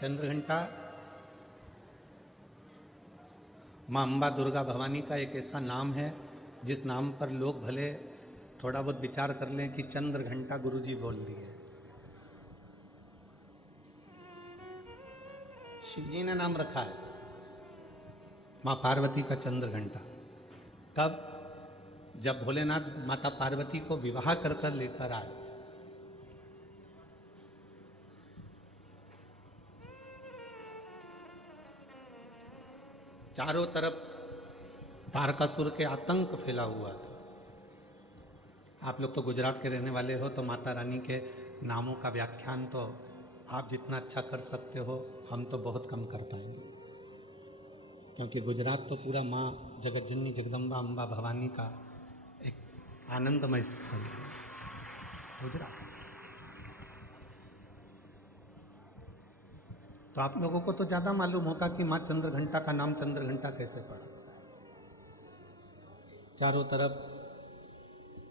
चंद्रघंटा माँ अम्बा दुर्गा भवानी का एक ऐसा नाम है जिस नाम पर लोग भले थोड़ा बहुत विचार कर लें कि चंद्रघंटा गुरुजी बोल दिए। शिव जी ने नाम रखा है माँ पार्वती का चंद्रघंटा। कब? जब भोलेनाथ माता पार्वती को विवाह कर कर लेकर आए। चारों तरफ तारकासुर के आतंक फैला हुआ था। आप लोग तो गुजरात के रहने वाले हो, तो माता रानी के नामों का व्याख्यान तो आप जितना अच्छा कर सकते हो हम तो बहुत कम कर पाएंगे, क्योंकि गुजरात तो पूरा माँ जगतजननी जगदम्बा अम्बा भवानी का एक आनंदमय स्थल है गुजरात। तो आप लोगों को तो ज्यादा मालूम होगा कि माँ चंद्रघंटा का नाम चंद्रघंटा कैसे पड़ा। चारों तरफ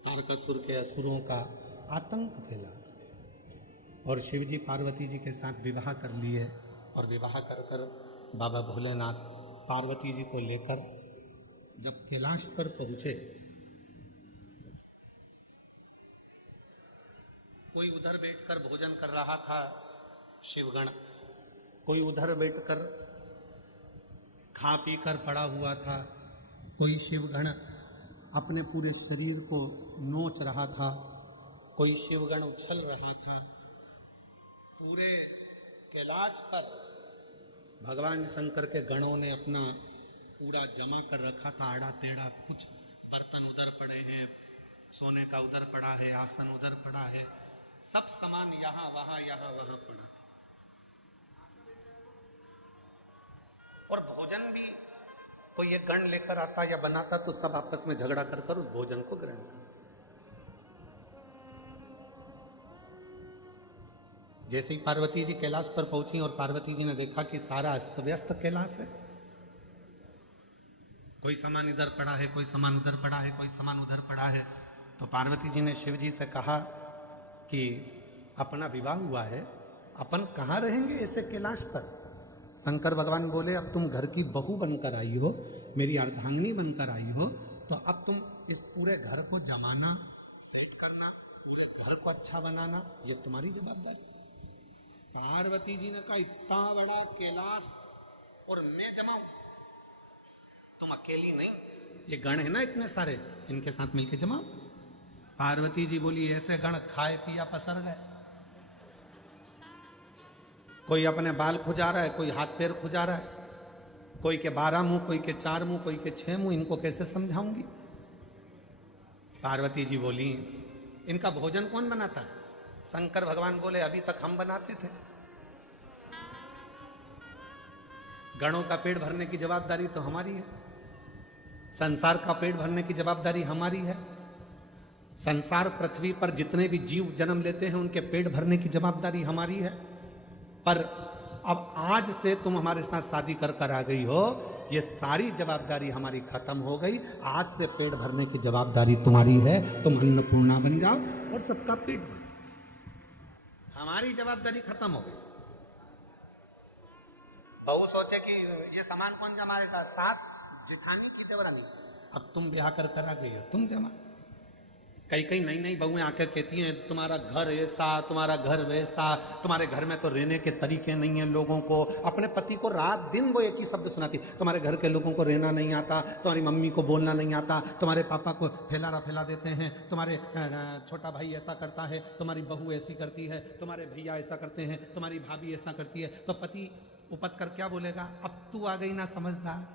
तारकासुर के असुरों का आतंक फैला और शिवजी पार्वती जी के साथ विवाह कर लिए, और विवाह कर कर बाबा भोलेनाथ पार्वती जी को लेकर जब कैलाश पर पहुंचे, कोई उधर बैठकर भोजन कर रहा था शिवगण, कोई उधर बैठकर खा पी कर पड़ा हुआ था, कोई शिवगण अपने पूरे शरीर को नोच रहा था, कोई शिवगण उछल रहा था। पूरे कैलाश पर भगवान शंकर के गणों ने अपना पूरा जमा कर रखा था, आड़ा टेढ़ा। कुछ बर्तन उधर पड़े हैं, सोने का उधर पड़ा है, आसन उधर पड़ा है, सब सामान यहाँ वहां पड़ा। और भोजन भी कोई एक गण लेकर आता या बनाता तो सब आपस में झगड़ा कर कर उस भोजन को ग्रहण कर। जैसे ही पार्वती जी कैलाश पर पहुंची और पार्वती जी ने देखा कि सारा अस्त व्यस्त कैलाश है, कोई सामान इधर पड़ा है, कोई सामान उधर पड़ा है, कोई सामान उधर पड़ा है, तो पार्वती जी ने शिव जी से कहा कि अपना विवाह हुआ है, अपन कहाँ रहेंगे ऐसे कैलाश पर। शंकर भगवान बोले अब तुम घर की बहू बनकर आई हो, मेरी अर्धांगिनी बनकर आई हो, तो अब तुम इस पूरे घर को जमाना, सेट करना, पूरे घर को अच्छा बनाना, ये तुम्हारी जवाबदारी। पार्वती जी ने कहा इतना बड़ा कैलाश और मैं जमाऊं? तुम अकेली नहीं, ये गण है ना इतने सारे, इनके साथ मिलके जमाओ। पार्वती जी बोली ऐसे गण खाए पिया पसर गए, कोई अपने बाल खुजा रहा है, कोई हाथ पैर खुजा रहा है, कोई के 12 मुंह, कोई के 4 मुंह, कोई के 6 मुंह, इनको कैसे समझाऊंगी। पार्वती जी बोली इनका भोजन कौन बनाता है? शंकर भगवान बोले अभी तक हम बनाते थे। गणों का पेट भरने की जवाबदारी तो हमारी है, संसार का पेट भरने की जवाबदारी हमारी है, संसार पृथ्वी पर जितने भी जीव जन्म लेते हैं उनके पेट भरने की जवाबदारी हमारी है। पर अब आज से तुम हमारे साथ शादी कर कर आ गई हो, ये सारी जवाबदारी हमारी खत्म हो गई, आज से पेट भरने की जवाबदारी तुम्हारी है, तुम अन्नपूर्णा बन जाओ और सबका पेट भर। हमारी जवाबदारी खत्म हो गई। बहू सोचे कि ये सामान कौन जमाएगा, सास जिठानी की देवरानी। अब तुम ब्याह कर कर आ गई हो, तुम जमा। कई कई नई नई बहुएं आकर कहती हैं तुम्हारा घर ऐसा, तुम्हारा घर वैसा, तुम्हारे घर में तो रहने के तरीके नहीं है लोगों को। अपने पति को रात दिन वो एक ही शब्द सुनाती, तुम्हारे घर के लोगों को रहना नहीं आता, तुम्हारी मम्मी को बोलना नहीं आता, तुम्हारे पापा को फैला देते हैं, तुम्हारे छोटा भाई ऐसा करता है, तुम्हारी बहू ऐसी करती है, तुम्हारे भैया ऐसा करते हैं, तुम्हारी भाभी ऐसा करती है। तो पति उपत कर क्या बोलेगा, अब तू आ गई ना समझदार,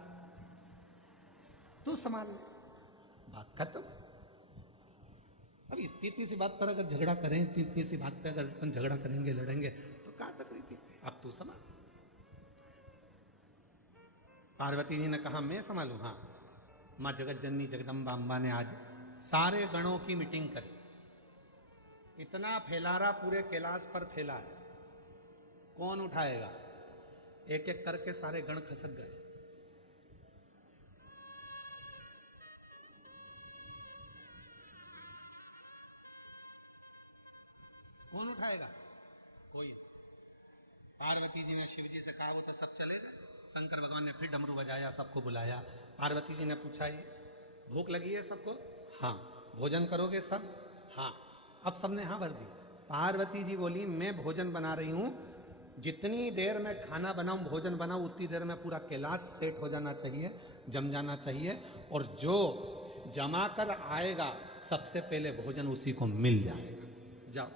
तू संभाल, बात खत्म। अब इतनी सी बात पर अगर झगड़ा करें, इतनी सी बात पे अगर अपन झगड़ा करेंगे, लड़ेंगे, तो कहाँ तक रही? अब तू संभाल। पार्वती जी ने कहा मैं संभालू? हाँ। माँ जगतजननी जगदम्बा अम्बा ने आज सारे गणों की मीटिंग करी। इतना फैलारा पूरे कैलाश पर फैला है, कौन उठाएगा? एक एक करके सारे गण खसक गए। कौन उठाएगा? कोई। पार्वती जी ने ने शिव जी से कहा वो तो सब चले गए। शंकर भगवान ने फिर डमरू बजाया, सबको बुलाया। पार्वती जी ने पूछा ये भूख लगी है सबको? हाँ। भोजन करोगे सब? हाँ। अब सबने हाँ भर दी। पार्वती जी बोली मैं भोजन बना रही हूं, जितनी देर में खाना बनाऊं भोजन बनाऊं उतनी देर में पूरा कैलाश सेट हो जाना चाहिए, जम जाना चाहिए, और जो जमा कर आएगा सबसे पहले भोजन उसी को मिल जाएगा। जाओ।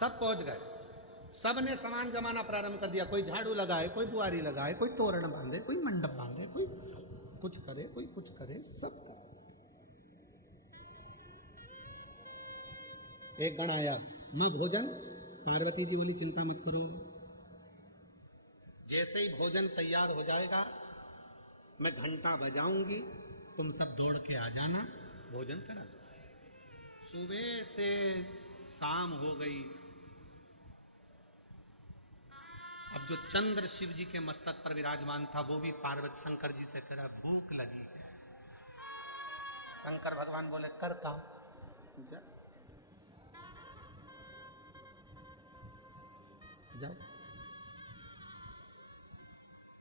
सब पहुंच गए, सब ने सामान जमाना प्रारंभ कर दिया। कोई झाड़ू लगाए, कोई बुआरी लगाए, कोई तोरण बांधे, कोई मंडप बांधे, कोई कुछ करे, कोई कुछ करे, सब करे। एक गण आया, मां भोजन। पार्वती जी बोली चिंता मत करो, जैसे ही भोजन तैयार हो जाएगा मैं घंटा बजाऊंगी, तुम सब दौड़ के आ जाना, भोजन करा दो। सुबह से शाम हो गई। अब जो चंद्र शिव जी के मस्तक पर विराजमान था वो भी पार्वती शंकर जी से कह रहा भूख लगी है। शंकर भगवान बोले कर काम, जाओ।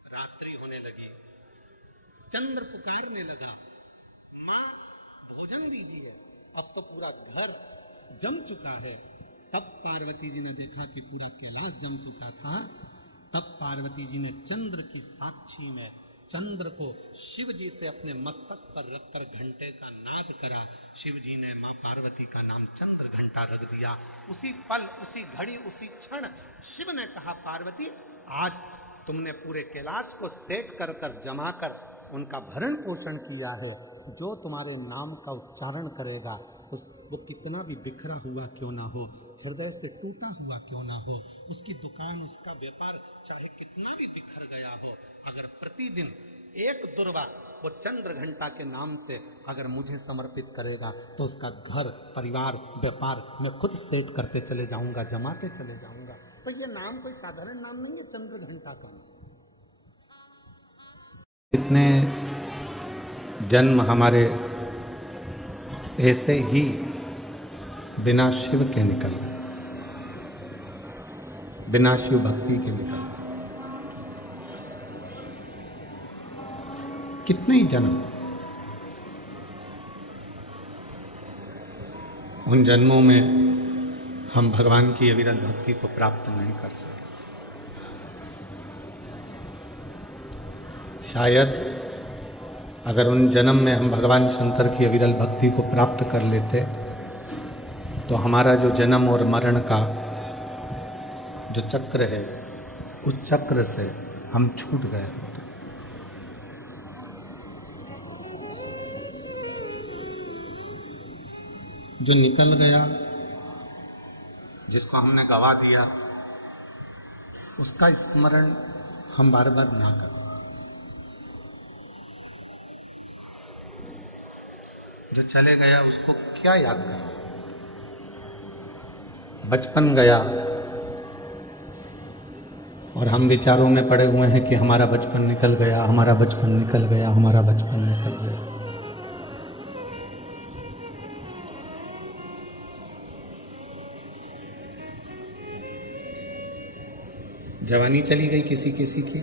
रात्रि होने लगी, चंद्र पुकारने लगा, मां भोजन दीजिए। अब तो पूरा घर जम चुका है। तब पार्वती जी ने देखा कि पूरा कैलाश जम चुका था। तब पार्वती जी ने चंद्र की साक्षी में चंद्र को शिव जी से अपने मस्तक पर रखकर घंटे का नाद करा। शिव जी ने मां पार्वती का नाम चंद्र घंटा रख दिया। उसी पल, उसी घड़ी, उसी क्षण शिव ने कहा पार्वती आज तुमने पूरे कैलाश को सेट कर कर जमा कर उनका भरण पोषण किया है। जो तुम्हारे नाम का उच्चारण करेगा वो कितना भी बिखरा हुआ क्यों ना हो, हृदय से टूटा हुआ क्यों ना हो, उसकी दुकान, उसका व्यापार चाहे कितना भी बिखर गया हो, अगर प्रतिदिन एक दुर्वा वो चंद्र घंटा के नाम से अगर मुझे समर्पित करेगा तो उसका घर, परिवार, व्यापार मैं खुद सेट करते चले जाऊंगा, जमाते चले जाऊंगा। तो ये नाम कोई साधारण नाम नहीं है, चंद्र घंटा का नाम। इतने जन्म हमारे ऐसे ही बिना शिव के निकल गए, बिना शिव भक्ति के निकल गए। कितने ही जन्म, उन जन्मों में हम भगवान की अविरल भक्ति को प्राप्त नहीं कर सके। शायद अगर उन जन्म में हम भगवान शंकर की अविरल भक्ति को प्राप्त कर लेते तो हमारा जो जन्म और मरण का जो चक्र है उस चक्र से हम छूट गए होते। जो निकल गया, जिसको हमने गवा दिया, उसका स्मरण हम बार बार ना करें। जो चले गया उसको क्या याद करें। बचपन गया और हम विचारों में पड़े हुए हैं कि हमारा बचपन निकल गया, हमारा बचपन निकल गया, हमारा बचपन निकल गया। जवानी चली गई किसी किसी की,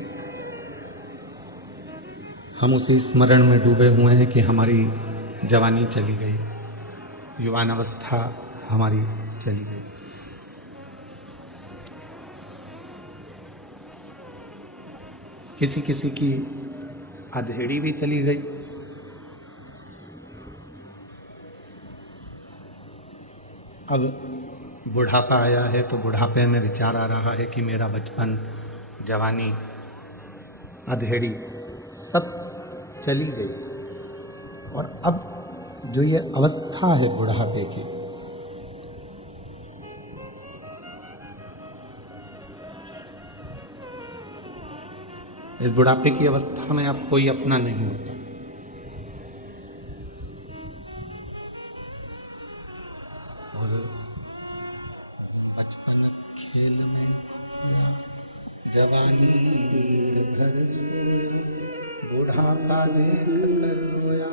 हम उसी स्मरण में डूबे हुए हैं कि हमारी जवानी चली गई, युवान अवस्था हमारी चली गई। किसी किसी की अधेड़ी भी चली गई। अब बुढ़ापा आया है तो बुढ़ापे में विचार आ रहा है कि मेरा बचपन, जवानी, अधेड़ी सब चली गई। और अब जो ये अवस्था है बुढ़ापे की, इस बुढ़ापे की अवस्था में अब कोई अपना नहीं होता। और बचपन खेल में खोया, जवानी कर सोए, बुढ़ापा देख कर रोया,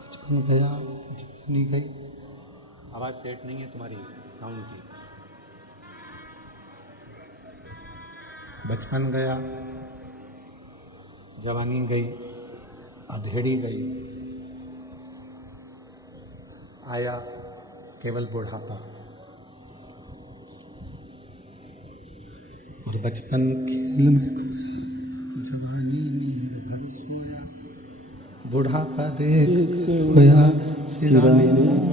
बचपन गया, जवानी गई। आवाज सेट नहीं है तुम्हारी साउंड की। बचपन गया, जवानी गई, अधेड़ी गई, आया केवल बुढ़ापा। और बचपन खेल में जवानी नींद भर सोया, बुढ़ापा देख खोया, सिरा में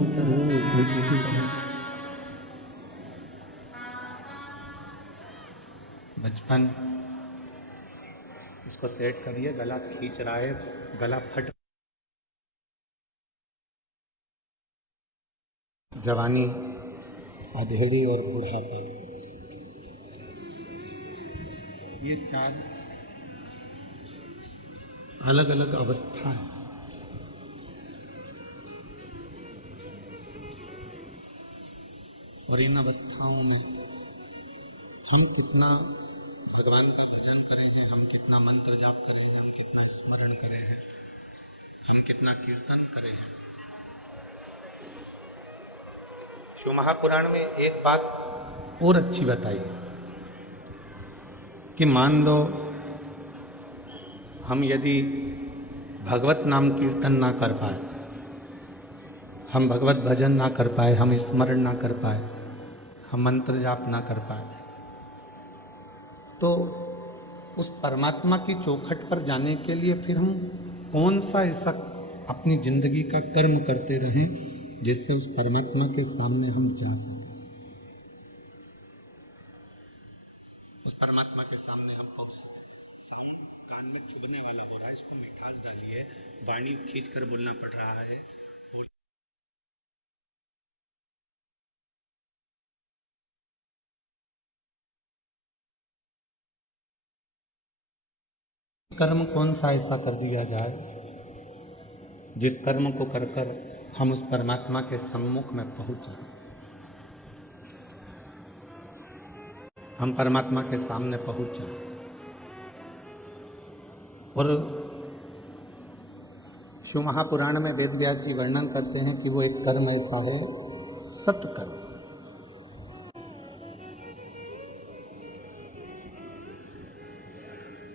बचपन। इसको सेट करिए, गला खींच रहा है, गला फट। जवानी, अधेड़ी और बुढ़ापा, ये 4 अलग अलग अवस्था है। और इन अवस्थाओं में हम कितना भगवान का भजन करे हैं, हम कितना मंत्र जाप करे हैं, हम कितना स्मरण करे हैं, हम कितना कीर्तन करे हैं। शिव महापुराण में एक बात और अच्छी बताई कि मान लो हम यदि भगवत नाम कीर्तन ना कर पाए, हम भगवत भजन ना कर पाए, हम स्मरण ना कर पाए, हम मंत्र जाप ना कर पाए, तो उस परमात्मा की चौखट पर जाने के लिए फिर हम कौन सा ऐसा अपनी जिंदगी का कर्म करते रहें जिससे उस परमात्मा के सामने हम जा सकें, उस परमात्मा के सामने हम पहुंच सकें। कान में चुभने वाला हो रहा है, इसको मिठास डालिए, वाणी खींच कर बोलना पड़ रहा है। कर्म कौन सा ऐसा कर दिया जाए जिस कर्म को कर कर हम उस परमात्मा के सम्मुख में पहुंच जाएं, हम परमात्मा के सामने पहुंच जाएं। और शिव महापुराण में वेद व्यास जी वर्णन करते हैं कि वो एक कर्म ऐसा है, सत्कर्म।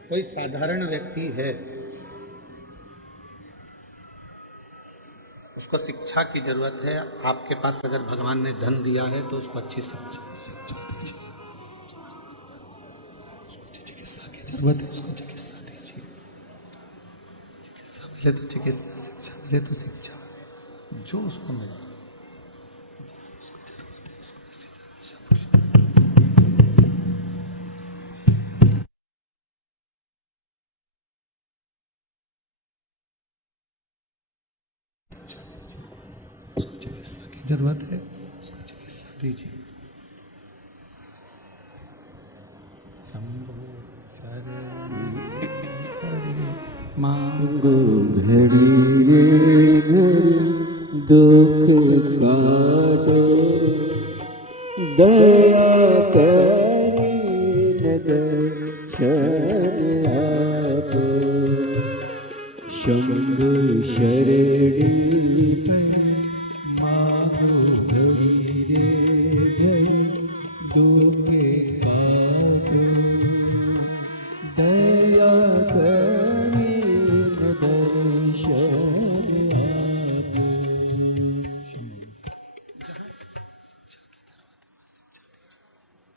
कोई साधारण व्यक्ति है, उसको शिक्षा की जरूरत है। आपके पास अगर भगवान ने धन दिया है तो उसको अच्छी शिक्षा दीजिए, उसको अच्छी चिकित्सा की जरूरत है, उसको चिकित्सा दीजिए। चिकित्सा मिले तो चिकित्सा, शिक्षा मिले तो शिक्षा, जो उसको मिले जैसे उसको जरूरत है उसको चिकित्सा की जरूरत है, उसको चिकित्सा दीजिए। शंभो मांगो घड़ी रे घड़ी दुख काटो, दया करी न दर्शन आपो। शंभु शरणी मांगो घड़ी रे घड़ी दुख काटो, दया करी न दर्शन आपो।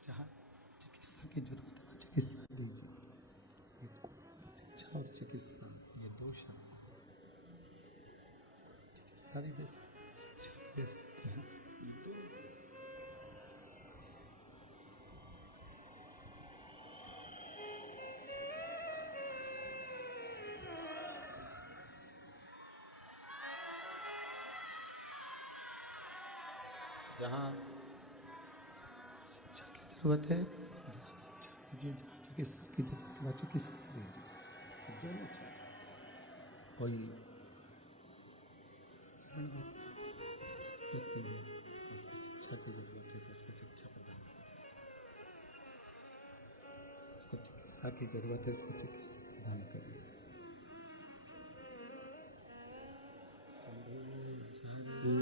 जहाँ चिकित्सा की जरूरत है वहाँ चिकित्सा दीजिए। शिक्षा और चिकित्सा, ये 2 शब्द चिकित्सा भी दे सकते हैं, शिक्षा भी दे सकते हैं, ये 2 दे सकते हैं। जहाँ शिक्षा की जरूरत है जहाँ शिक्षा दीजिए, जहाँ चिकित्सा की जरूरत है वहाँ चिकित्सा दीजिए। दोनों चाहिए। कोई व्यक्ति है उसको शिक्षा की जरूरत है तो उसको शिक्षा प्रदान करें, उसको चिकित्सा की जरूरत है उसको चिकित्सा प्रदान करें।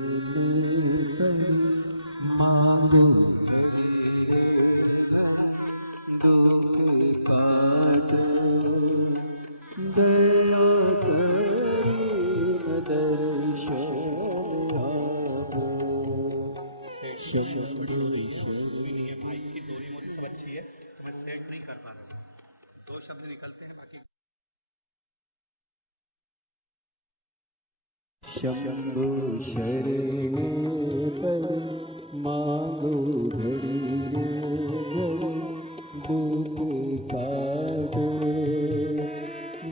Om शंभु दुख काट दया करीन दर्शन आपो शंभु ये माइक की दूरी मुझे सब अच्छी है, मैं सेट नहीं कर पा रहा हूँ, 2 शब्द निकलते हैं बाकी। शंभु शरण पड़ मांगो घड़ी रे घड़ी दुख काट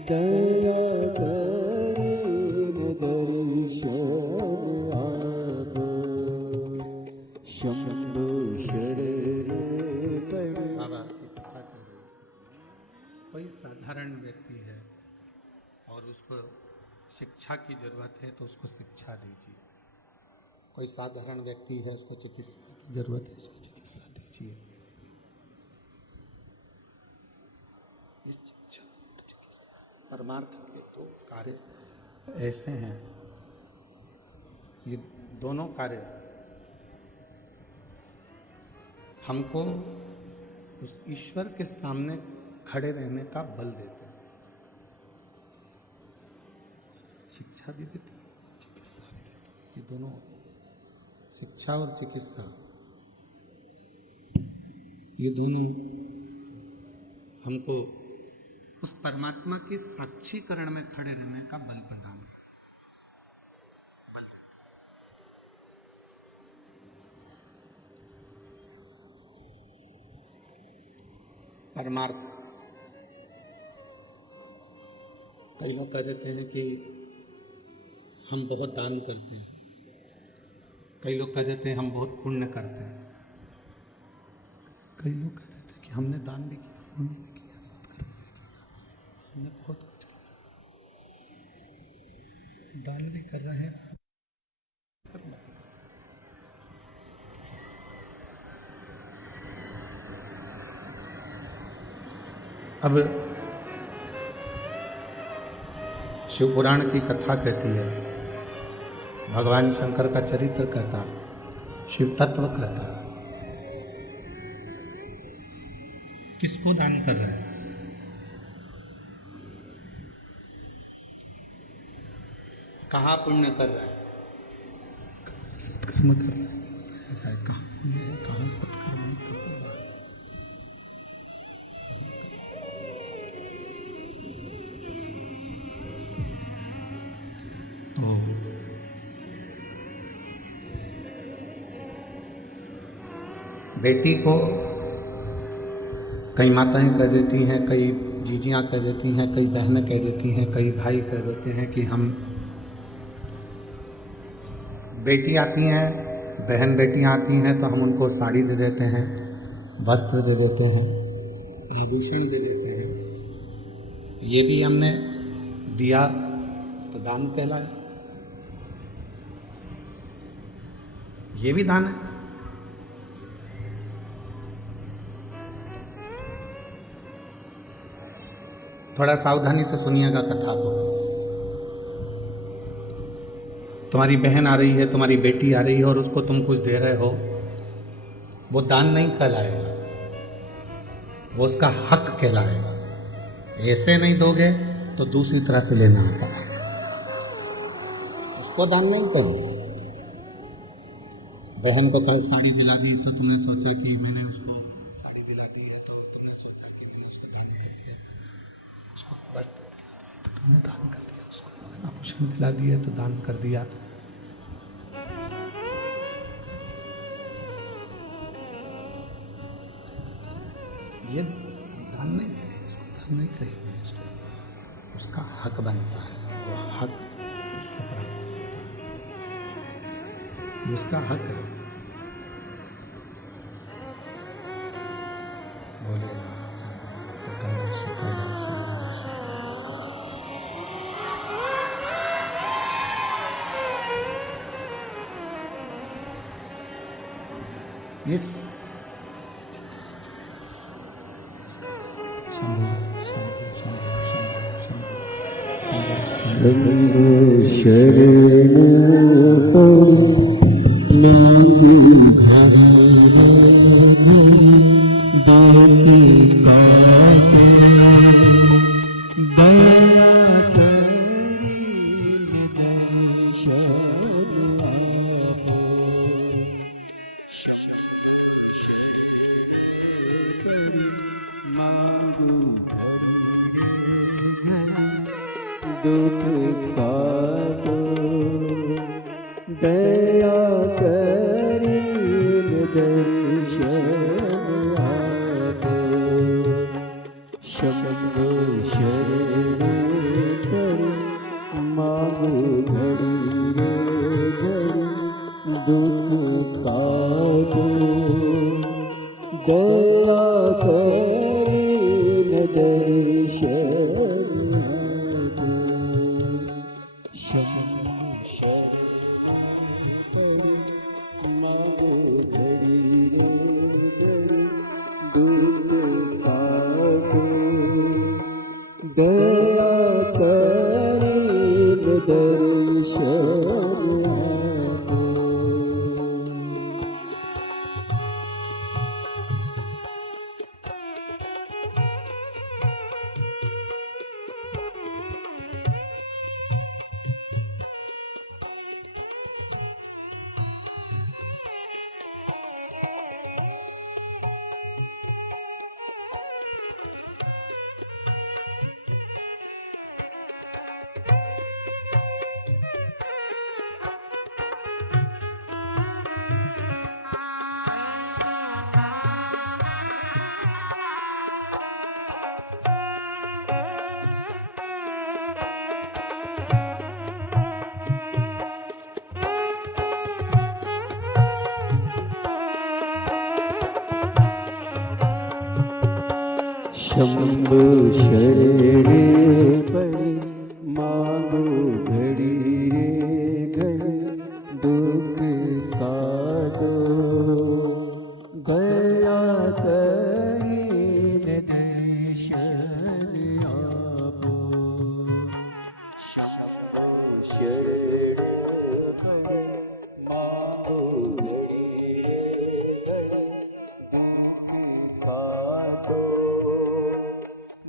दया करीन दर्शन आपो शंभु शरण पड़। बाबा की कथा कर रहे हैं। कोई साधारण व्यक्ति है और उसको शिक्षा की जरूरत है तो उसको शिक्षा दीजिए। कोई साधारण व्यक्ति है उसको चिकित्सा की जरूरत है, उसको चिकित्सा दीजिए। इस शिक्षा और चिकित्सा परमार्थ के तो कार्य ऐसे हैं, ये दोनों कार्य हमको उस ईश्वर के सामने खड़े रहने का बल देते हैं। शिक्षा भी देती है, चिकित्सा भी देती है। ये दोनों, शिक्षा और चिकित्सा, ये दोनों हमको उस परमात्मा की साक्षीकरण में खड़े रहने का बल प्रदान देते हैं। परमार्थ, कई लोग कह देते हैं कि हम बहुत दान करते हैं, कई लोग कह देते हैं हम बहुत पुण्य करते हैं, कई लोग कह देते हैं कि हमने दान भी किया, पुण्य भी किया, सत्कर्म भी किया, हमने बहुत कुछ किया, दान भी कर रहे हैं, कर्म भी कर रहे हैं। अब शिव पुराण की कथा कहती है, भगवान शंकर का चरित्र कहता, शिव तत्व कहता, किसको दान कर रहा है? कहाँ पुण्य कर रहा है? सत्कर्म कर रहा है, बताया जाए कहाँ पुण्य है, कहाँ सत्कर्म है, कहाँ दान है। तो बेटी को कई माताएं कह देती हैं, कई जीजियां कह देती हैं, कई बहनें कह देती हैं, कई भाई कह देते हैं कि हम, बेटी आती हैं, बहन बेटियां आती हैं तो हम उनको साड़ी दे देते हैं, वस्त्र दे देते हैं, आभूषण दे देते हैं। ये भी हमने दिया तो दान कहलाया, ये भी दान है। थोड़ा सावधानी से सुनिएगा कथा को। तुम्हारी बहन आ रही है, तुम्हारी बेटी आ रही है और उसको तुम कुछ दे रहे हो, वो दान नहीं कहलाएगा, वो उसका हक कहलाएगा। ऐसे नहीं दोगे तो दूसरी तरह से लेना आता है, उसको दान नहीं कहेंगे। बहन को कल साड़ी दिला दी तो तुमने सोचा कि मैंने उसको साड़ी दिला दी है, तो तुमने सोचा कि मैंने उसको देने है, उसको वस्त्र दिला दिया तो तुमने दान कर दिया, उसको आभूषण दिला दिया तो दान कर दिया। ये दान नहीं है, इसको दान नहीं कहेंगे, इसको उसका हक बनता है, वो हक उसको प्राप्त होता है, उसका हक है। भोलेनाथ तो कैलाश कैलाश इस शंभु शंभु शंभु शंभु शंभु शंभु शरण मांगू घर परि मांगू घड़ी रे घड़ी दुख काटो दया करीन दर्शन आपो शंभो शरण परि मांगू घड़ी रे घड़ी दुख काटो दया करीन दर्शन आपो शंभो शरण परि मांगो घड़ी रे घड़ी दुख काटो दया करीन दर्शन आपो शंभो शरणे परि मांगो घड़ी रे घड़ी दुख काटो दया करीन दर्शन आपो शंभो शरणे परि मांगो घड़ी रे घड़ी दुख काटो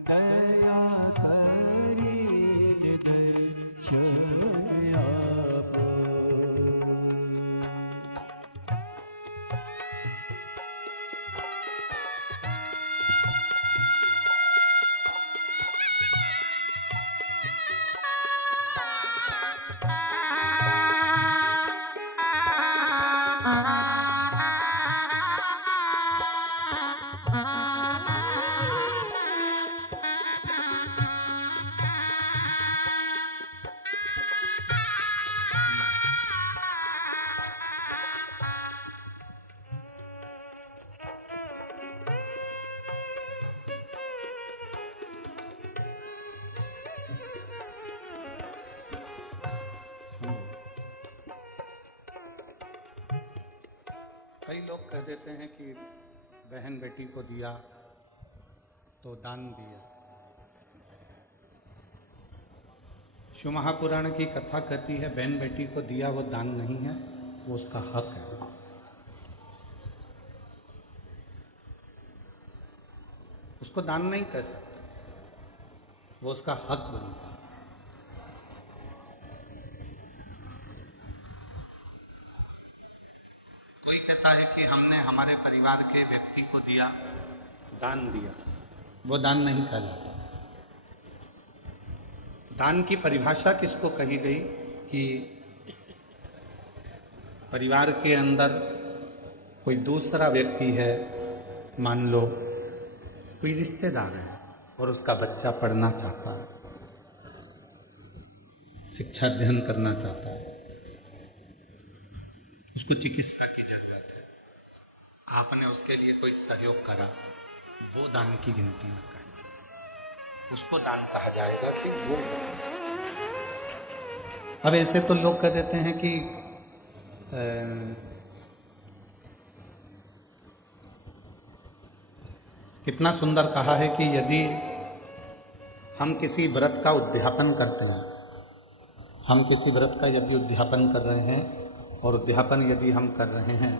दया करीन दर्शन आपो कई लोग कह देते हैं कि बहन बेटी को दिया तो दान दिया। शिव महापुराण की कथा कहती है बहन बेटी को दिया वो दान नहीं है, वो उसका हक है। उसको दान नहीं कह सकते, वो उसका हक बनता है। कोई कहता है कि हमने हमारे परिवार के व्यक्ति को दिया, दान दिया, वो दान नहीं कहलाता। दान की परिभाषा किसको कही गई कि परिवार के अंदर कोई दूसरा व्यक्ति है, मान लो कोई रिश्तेदार है और उसका बच्चा पढ़ना चाहता है, शिक्षा अध्ययन करना चाहता है, उसको चिकित्सा की जरूरत है, आपने उसके लिए कोई सहयोग करा, वो दान की गिनती में करें, उसको दान कहा जाएगा कि वो। अब ऐसे तो लोग कह देते हैं कि कितना सुंदर कहा है कि यदि हम किसी व्रत का उद्यापन करते हैं, हम किसी व्रत का यदि उद्यापन कर रहे हैं और उद्यापन यदि हम कर रहे हैं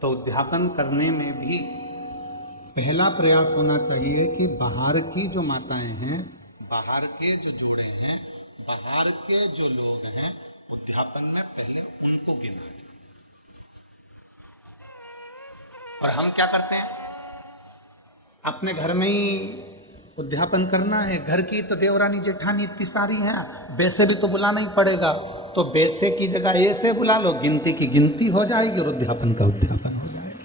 तो उद्यापन करने में भी पहला प्रयास होना चाहिए कि बाहर की जो माताएं हैं, बाहर के जो जोड़े हैं, बाहर के जो लोग हैं, उद्यापन में पहले उनको गिना जाए। और हम क्या करते हैं, अपने घर में ही उद्यापन करना है। घर की तो देवरानी जेठानी इतनी सारी हैं, वैसे भी तो बुलाना ही पड़ेगा, तो वैसे की जगह ऐसे बुला लो, गिनती की गिनती हो जाएगी और उद्यापन का उद्यापन हो जाएगा।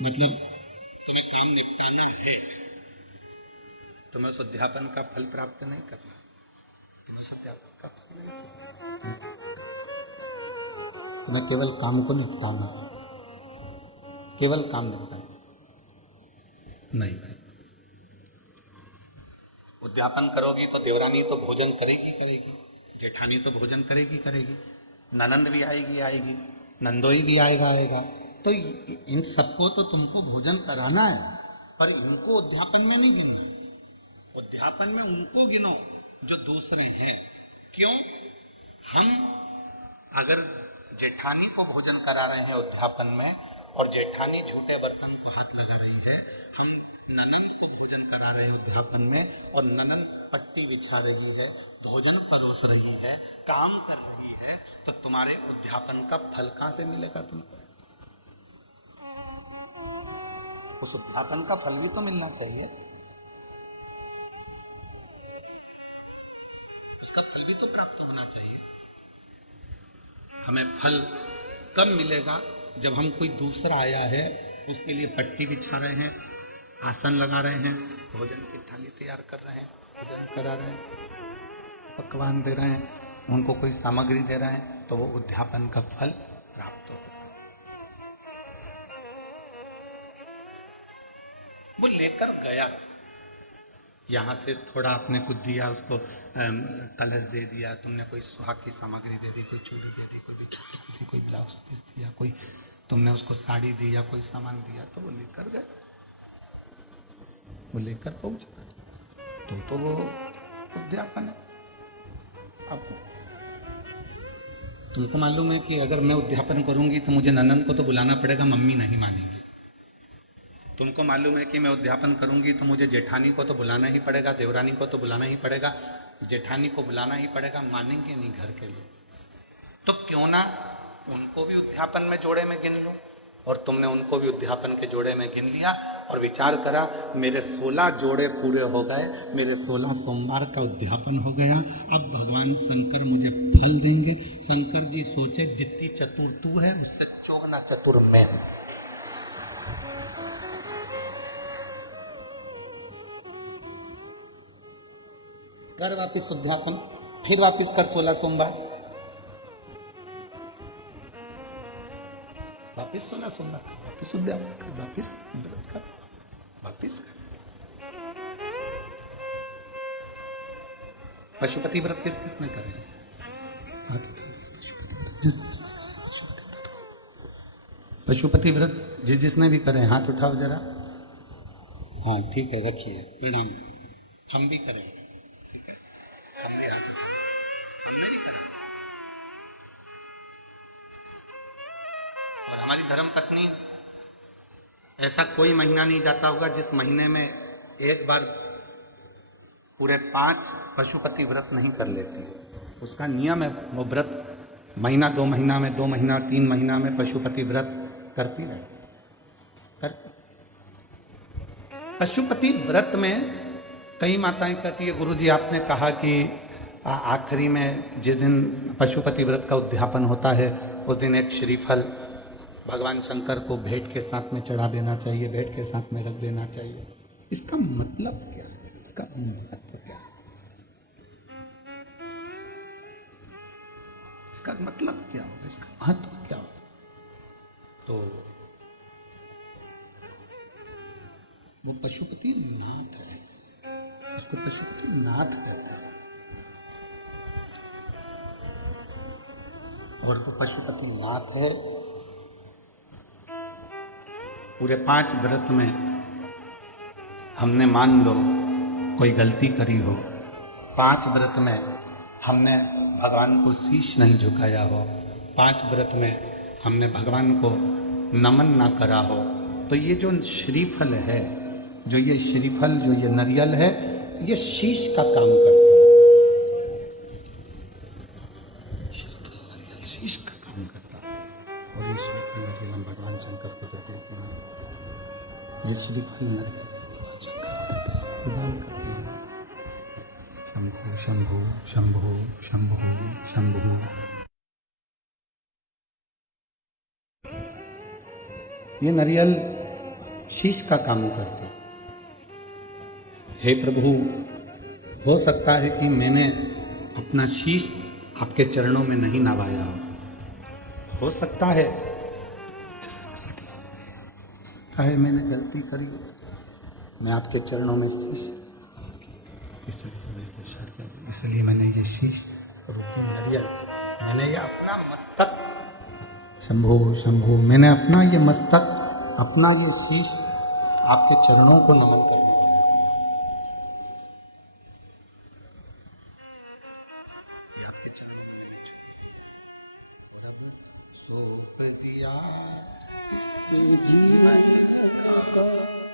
मतलब तुम्हें काम निपटाना है, तुम्हें उस अध्यापन का फल प्राप्त नहीं करना, तुम्हें उस अध्यापन का फल नहीं चाहिए, तुम्हें केवल काम को निपटाना, केवल काम निपटाना नहीं भाई। उद्यापन करोगी तो देवरानी तो भोजन करेगी करेगी, जेठानी तो भोजन करेगी करेगी, ननंद भी आएगी आएगी, नंदोई भी आएगा आएगा, तो इन सबको तो तुमको भोजन कराना है, पर इनको उद्यापन में नहीं गिनना है। उद्यापन में उनको गिनो जो दूसरे हैं। क्यों? हम अगर जेठानी को भोजन करा रहे हैं उद्यापन में, और जेठानी झूठे बर्तन को हाथ लगा रही है, हम ननंद को भोजन करा रहे हैं उद्यापन में, और ननंद पट्टी बिछा रही है, भोजन परोस रही है, काम कर रही है, तो तुम्हारे उद्यापन का फल कहां से मिलेगा तुमको? उस उद्यापन का फल भी तो मिलना चाहिए, उसका फल भी तो प्राप्त होना चाहिए। हमें फल कब मिलेगा? जब हम कोई दूसरा आया है उसके लिए पट्टी बिछा रहे हैं, आसन लगा रहे हैं, भोजन की थाली तैयार कर रहे हैं, भोजन करा रहे हैं, पकवान दे रहे हैं, उनको कोई सामग्री दे रहे हैं, तो वो उद्यापन का फल प्राप्त होगा। वो लेकर गया, यहाँ से थोड़ा आपने कुछ दिया, उसको कलश दे दिया, तुमने कोई सुहाग की सामग्री दे दी, कोई चूड़ी दे दी, कोई बिछुड़ी दे दी, कोई ब्लाउज पीस दिया, कोई तुमने उसको साड़ी दी या कोई सामान दिया, तो वो लेकर गए, वो लेकर पहुंच गए, तो वो उद्यापन है। अब तुमको मालूम है कि अगर मैं उद्यापन करूंगी तो मुझे ननंद को तो बुलाना पड़ेगा, मम्मी नहीं मानेगी। तुमको मालूम है कि मैं उद्यापन करूंगी तो मुझे जेठानी को तो बुलाना ही पड़ेगा, देवरानी को तो बुलाना ही पड़ेगा, जेठानी को बुलाना ही पड़ेगा, मानेंगे नहीं घर के लोग। तो क्यों ना उनको भी उद्यापन में जोड़े में गिन लो, और तुमने उनको भी उद्यापन के जोड़े में गिन लिया, और विचार करा मेरे 16 जोड़े पूरे हो गए, मेरे 16 सोमवार का उद्यापन हो गया, अब भगवान शंकर मुझे फल देंगे। शंकर जी सोचे जितनी चतुर तू है उससे चौगना चतुर मैं हूं। कर वापिस उद्यापन, फिर वापिस कर 16 सोमवार, वापिस 16 सोमवार, वापिस उद्यापन कर, वापिस व्रत कर, वापिस कर। पशुपति व्रत किस किसने करे? पशुपति व्रत जिस जिसने भी करे हाथ उठाओ जरा। हाँ ठीक है, रखिए, प्रणाम। हम भी करें, ठीक है, हम भी हाथ उठाओ, हमने भी करा। और हमारी धर्म पत्नी, ऐसा कोई महीना नहीं जाता होगा जिस महीने में एक बार पूरे 5 पशुपति व्रत नहीं कर लेती। उसका नियम है, वो व्रत महीना 2 महीना में, 2 महीना 3 महीना में पशुपति व्रत करती रहे, करती। पशुपति व्रत में कई माताएं कहती है, गुरुजी आपने कहा कि आखिरी में जिस दिन पशुपति व्रत का उद्यापन होता है उस दिन एक श्रीफल भगवान शंकर को भेंट के साथ में चढ़ा देना चाहिए, भेंट के साथ में रख देना चाहिए। इसका मतलब क्या है? इसका महत्व क्या है? इसका मतलब क्या होगा? इसका महत्व क्या होगा? तो वो पशुपति नाथ है, उसको पशुपति नाथ कहते हैं। और वो पशुपति नाथ है। पूरे 5 व्रत में हमने मान लो कोई गलती करी हो, 5 व्रत में हमने भगवान को शीश नहीं झुकाया हो, 5 व्रत में हमने भगवान को नमन ना करा हो, तो ये जो श्रीफल है, जो ये श्रीफल, जो ये नारियल है, ये शीश का काम करता है। श्रीफल नारियल शीश का काम करता है। और ये श्रीफल नारियल हम भगवान शंकर को दे देते हैं। ये श्रीफल नारियल भगवान शंकर को देते हैं, प्रदान करते हैं। शंभो शंभो शंभो शंभो शंभो। ये नारियल शीश का काम करते। हे प्रभु, हो सकता है कि मैंने अपना शीश आपके चरणों में नहीं नवाया, हो सकता है मैंने गलती करी, मैं आपके चरणों में शीश, इसलिए मैंने ये शीश रूपी नारियल, मैंने ये अपना मस्तक, शंभो शंभो, मैंने अपना ये मस्तक, अपना ये शीश आपके चरणों को नमन कर जीवन का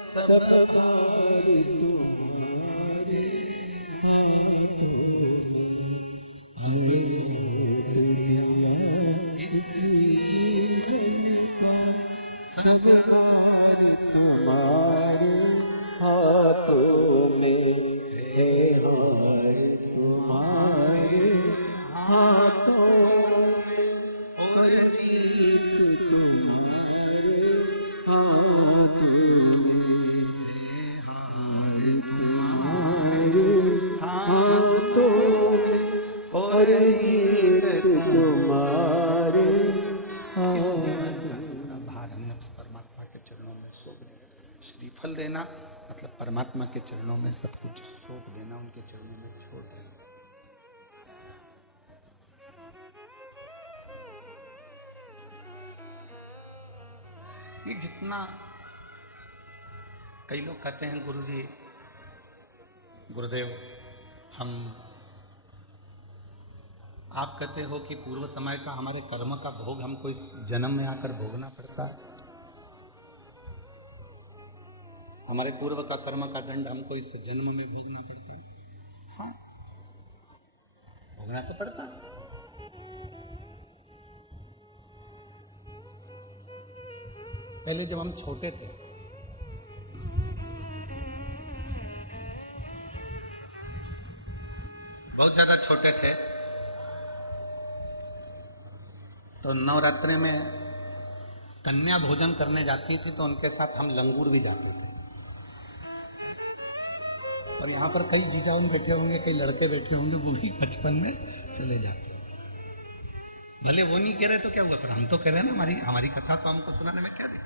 सब कार्य तुम्हारे इस जीवन का सब कार्य तुम्हारे हाथों में है, हार तुम्हारे हाथों में, और जीत तुम्हारे हाथों में, हार तुम्हारे हाथों में, और जीत तुम्हारे हाथों में। भार हमने परमात्मा के चरणों में सौंप दिया। श्रीफल देना मतलब परमात्मा के चरणों में सब कुछ सौंप देना, उनके चरणों में छोड़ देना। ये जितना, कई लोग कहते हैं गुरुजी, गुरुदेव, हम, आप कहते हो कि पूर्व समय का हमारे कर्म का भोग हमको इस जन्म में आकर भोगना पड़ता है, हमारे पूर्व का कर्म का दंड हमको इस जन्म में भोगना पड़ता है। हाँ, भोगना तो पड़ता है। पहले जब हम छोटे थे, बहुत ज्यादा छोटे थे, तो नवरात्रि में कन्या भोजन करने जाती थी तो उनके साथ हम लंगूर भी जाते थे। और यहाँ पर कई जीजाऊं बैठे होंगे, कई लड़के बैठे होंगे, वो भी बचपन में चले जाते। भले वो नहीं कह रहे तो क्या हुआ, पर हम तो कह रहे हैं ना, हमारी कथा तो हमको सुनाने में क्या दिक्कत।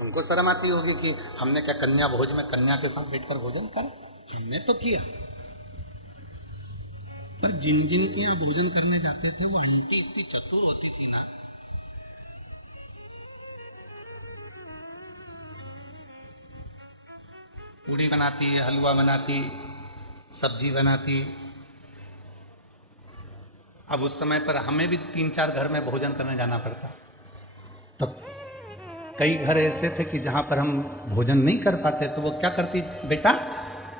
उनको शर्म आती होगी कि हमने क्या कन्या भोज में कन्या के साथ बैठकर भोजन कर, हमने तो किया। पर जिन जिन के यहाँ भोजन करने जाते थे वो आंटी इतनी चतुर होती थी ना, पूड़ी बनाती, हलवा बनाती, सब्जी बनाती। अब उस समय पर हमें भी 3-4 घर में भोजन करने जाना पड़ता। तब कई घर ऐसे थे कि जहां पर हम भोजन नहीं कर पाते तो वो क्या करती, बेटा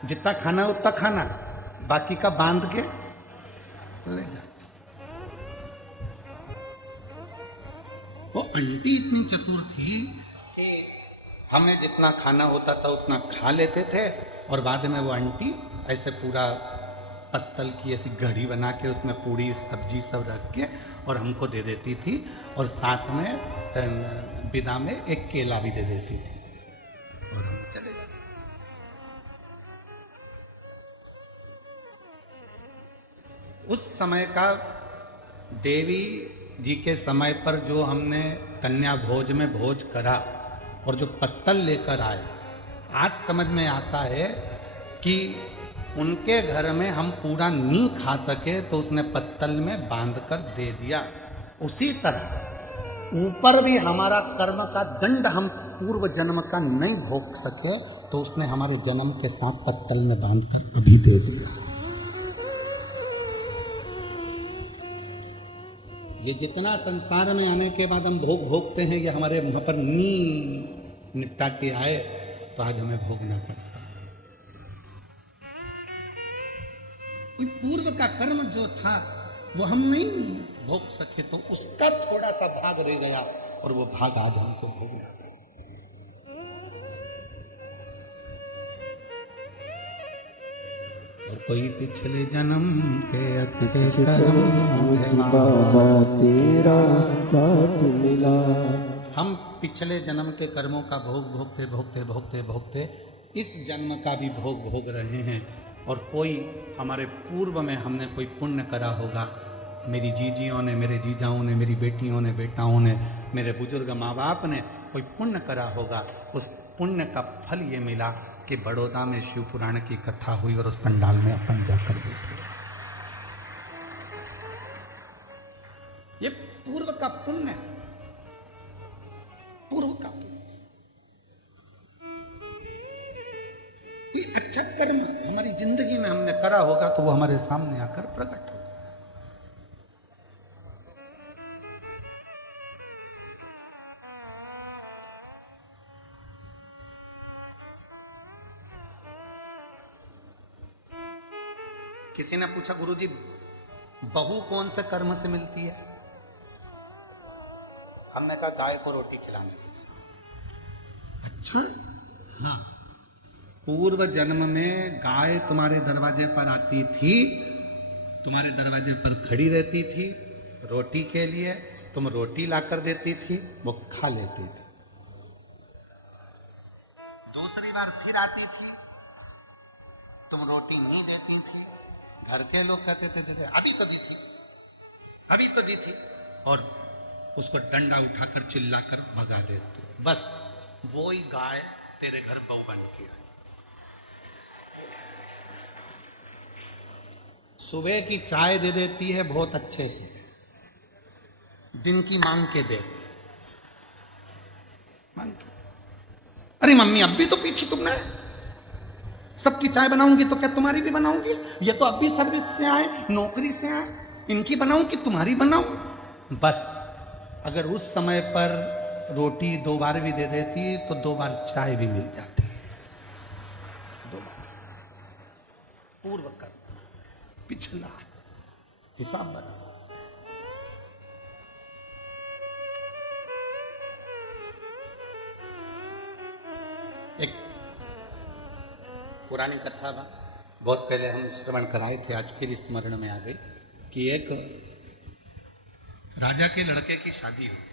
जितना खाना उतना खाना, बाकी का बांध के ले जा। वो आंटी इतनी चतुर थी कि हमें जितना खाना होता था उतना खा लेते थे, और बाद में वो आंटी ऐसे पूरा पत्तल की ऐसी घड़ी बना के उसमें पूरी सब्जी सब रख के और हमको दे देती थी, और साथ में विदा में एक केला भी दे देती थी, और हम चले जाते। उस समय का देवी जी के समय पर जो हमने कन्या भोज में भोज करा और जो पत्तल लेकर आए, आज समझ में आता है कि उनके घर में हम पूरा नहीं खा सके तो उसने पत्तल में बांध कर दे दिया। उसी तरह ऊपर भी हमारा कर्म का दंड हम पूर्व जन्म का नहीं भोग सके तो उसने हमारे जन्म के साथ पत्तल में बांध कर अभी दे दिया। ये जितना संसार में आने के बाद हम भोग भोगते हैं, ये हमारे वहां पर निपटा के आए तो आज हमें भोगना पड़ता। कोई पूर्व का कर्म जो था वो हम नहीं भोग सके, तो उसका थोड़ा सा भाग रह गया और वो भाग आज हमको भोगना है। और कोई पिछले जन्म के अच्छे कर्म मुझे बाबा तेरा साथ मिला। हम पिछले जन्म के कर्मों का भोग भोगते भोगते भोगते भोगते इस जन्म का भी भोग भोग रहे हैं। और कोई हमारे पूर्व में हमने कोई पुण्य करा होगा, मेरी जीजियों ने, मेरे जीजाओं ने, मेरी बेटियों ने, बेटाओं ने, मेरे बुजुर्ग माँ बाप ने कोई पुण्य करा होगा। उस पुण्य का फल ये मिला कि बड़ौदा में शिव पुराण की कथा हुई और उस पंडाल में अपन जाकर बैठे। ये पूर्व का पुण्य, पूर्व का पुण्य, ये अच्छा कर्म हमारी जिंदगी में हमने करा होगा तो वो हमारे सामने आकर प्रकट होगा। किसी ने पूछा, गुरुजी बहू कौन से कर्म से मिलती है? हमने कहा गाय को रोटी खिलाने से। अच्छा, हाँ, पूर्व जन्म में गाय तुम्हारे दरवाजे पर आती थी, तुम्हारे दरवाजे पर खड़ी रहती थी रोटी के लिए, तुम रोटी लाकर देती थी, वो खा लेती थी। दूसरी बार फिर आती थी, तुम रोटी नहीं देती थी, घर के लोग कहते थे अभी तो दी थी, अभी तो दी थी, और उसको डंडा उठाकर चिल्लाकर भगा देते। बस वो ही गाय तेरे घर बहू बन के आई। सुबह की चाय दे देती है बहुत अच्छे से, दिन की मांग के दे, मांग के। अरे मम्मी अब भी तो पीछी तुमने, सबकी चाय बनाऊंगी तो क्या तुम्हारी भी बनाऊंगी? ये तो अब भी सर्विस से आए, नौकरी से आए, इनकी बनाऊं कि तुम्हारी बनाऊं? बस अगर उस समय पर रोटी 2 बार भी दे देती तो 2 बार चाय भी मिल जाती। 2 बार पूर्व कर, पिछला हिसाब बना। एक पुरानी कथा बा, बहुत पहले हम श्रवण कराए थे, आज फिर स्मरण में आ गई कि एक राजा के लड़के की शादी हुई,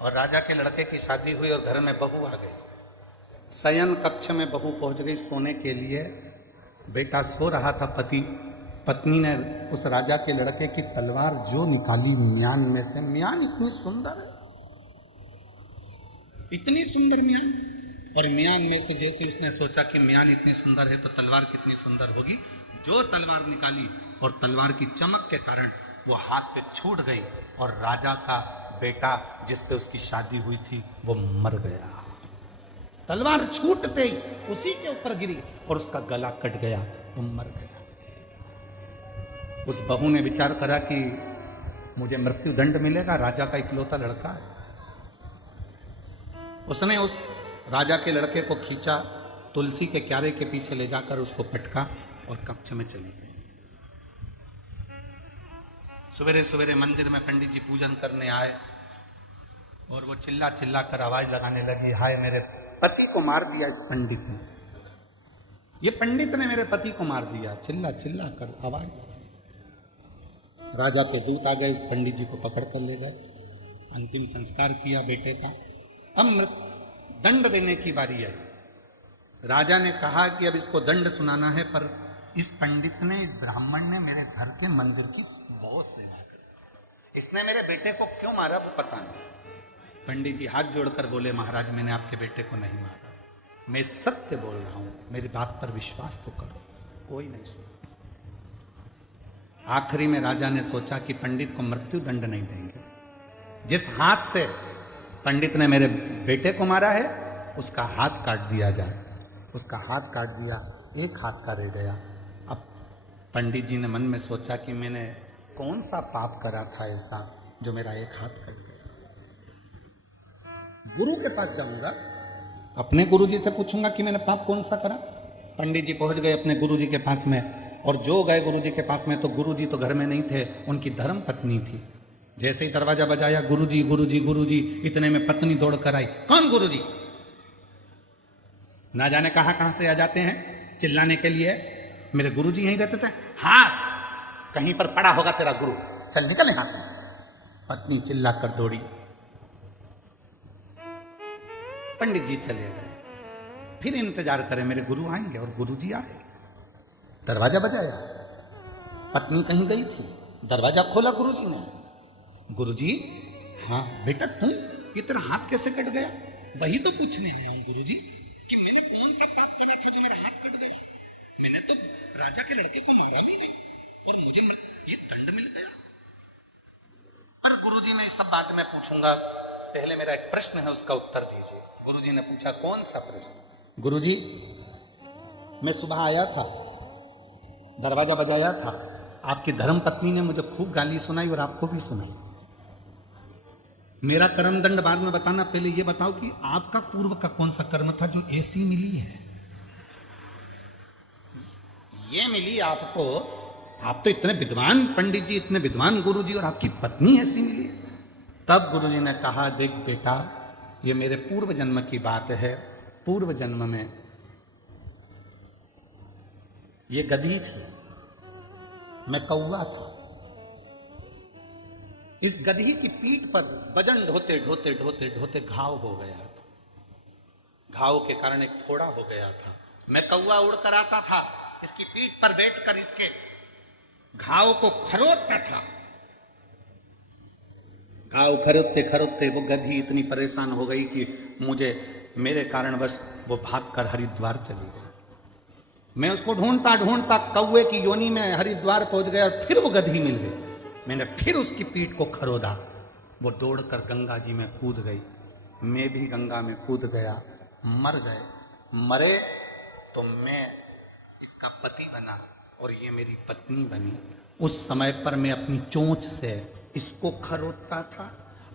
और राजा के लड़के की शादी हुई और घर में बहू आ गई। शयन कक्ष में बहू पहुंच गई सोने के लिए, बेटा सो रहा था, पत्नी ने उस राजा के लड़के की तलवार जो निकाली म्यान में से, म्यान इतनी सुंदर है, इतनी सुंदर म्यान, और म्यान में से जैसे उसने सोचा कि म्यान इतनी सुंदर है तो तलवार कितनी सुंदर होगी, जो तलवार निकाली और तलवार की चमक के कारण वो हाथ से छूट गई और राजा का बेटा जिससे उसकी शादी हुई थी वो मर गया। तलवार छूटते ही उसी के ऊपर गिरी और उसका गला कट गया, वो मर गया। उस बहू ने विचार करा कि मुझे मृत्यु दंड मिलेगा, राजा का इकलौता लड़का है। उसने उस राजा के लड़के को खींचा, तुलसी के क्यारे के पीछे ले जाकर उसको पटका और कक्ष में चली गई। सवेरे सवेरे मंदिर में पंडित जी पूजन करने आए और वो चिल्ला चिल्ला कर आवाज लगाने लगी, हाय मेरे पति को मार दिया इस पंडित ने, ये पंडित ने मेरे पति को मार दिया, चिल्ला चिल्ला कर आवाज। राजा के दूत आ गए, पंडित जी को पकड़ कर ले गए, अंतिम संस्कार किया बेटे का। अब दंड देने की बारी है। राजा ने कहा कि अब इसको दंड सुनाना है, पर इस पंडित ने, इस ब्राह्मण ने मेरे घर के मंदिर की बहुत सेवा की, इसने मेरे बेटे को क्यों मारा वो पता नहीं। पंडित जी हाथ जोड़कर बोले, महाराज मैंने आपके बेटे को नहीं मारा, मैं सत्य बोल रहा हूं, मेरी बात पर विश्वास तो करो। कोई नहीं सुना। आखिरी में राजा ने सोचा कि पंडित को मृत्यु दंड नहीं देंगे, जिस हाथ से पंडित ने मेरे बेटे को मारा है उसका हाथ काट दिया जाए। उसका हाथ काट दिया, एक हाथ का रह गया। अब पंडित जी ने मन में सोचा कि मैंने कौन सा पाप करा था ऐसा जो मेरा एक हाथ कट गया। गुरु के पास जाऊंगा, अपने गुरु जी से पूछूंगा कि मैंने पाप कौन सा करा। पंडित जी पहुंच गए अपने गुरु जी के पास में और जो गए गुरुजी के पास में तो गुरुजी तो घर में नहीं थे, उनकी धर्म पत्नी थी। जैसे ही दरवाजा बजाया, गुरुजी गुरुजी गुरुजी, इतने में पत्नी दौड़ कर आई। कौन गुरुजी? ना जाने कहां से आ जाते हैं चिल्लाने के लिए। मेरे गुरुजी यहीं रहते थे। हाँ, कहीं पर पड़ा होगा तेरा गुरु, चल निकल यहां से। पत्नी चिल्ला कर दौड़ी। पंडित जी चले गए। फिर इंतजार करें मेरे गुरु आएंगे, और गुरुजी आए। दरवाजा बजाया, पत्नी कहीं गई थी, दरवाजा खोला गुरुजी ने। गुरुजी, हाँ बेटा तुम, ये तेरा हाथ कैसे कट गया? वही तो पूछने आया हूं गुरुजी, कि मैंने कौन सा पाप करा था जो मेरा हाथ कट गया? मैंने तो राजा के लड़के को मारा भी नहीं, और मुझे ये दंड मिल गया। पर गुरुजी, मैं इस सब बात में पूछूंगा, पहले मेरा एक प्रश्न है, उसका उत्तर दीजिए। गुरुजी ने पूछा, कौन सा प्रश्न? गुरुजी, मैं सुबह आया था, दरवाजा बजाया था, आपकी धर्म पत्नी ने मुझे खूब गाली सुनाई और आपको भी सुनाई। मेरा कर्म दंड बाद में बताना, पहले ये बताओ कि आपका पूर्व का कौन सा कर्म था जो ऐसी मिली है? ये मिली आपको, आप तो इतने विद्वान पंडित जी, इतने विद्वान गुरुजी, और आपकी पत्नी ऐसी मिली है। तब गुरुजी ने कहा, देख बेटा, ये मेरे पूर्व जन्म की बात है। पूर्व जन्म में ये गधी थी, मैं कौवा था। इस गधी की पीठ पर वजन ढोते ढोते ढोते ढोते घाव हो गया था। घाव के कारण एक फोड़ा हो गया था। मैं कौवा उड़कर आता था, इसकी पीठ पर बैठकर इसके घाव को खरोदता था। घाव खरोदते खरोदते वो गधी इतनी परेशान हो गई कि मुझे, मेरे कारणवश वो भागकर हरिद्वार चली गई। मैं उसको ढूंढता ढूंढता कौवे की योनि में हरिद्वार पहुंच गया, और फिर वो गधी मिल गई। मैंने फिर उसकी पीठ को खरोदा, वो दौड़कर गंगा जी में कूद गई। मैं भी गंगा में कूद गया, मर गए। मरे तो मैं इसका पति बना और ये मेरी पत्नी बनी। उस समय पर मैं अपनी चोंच से इसको खरोदता था,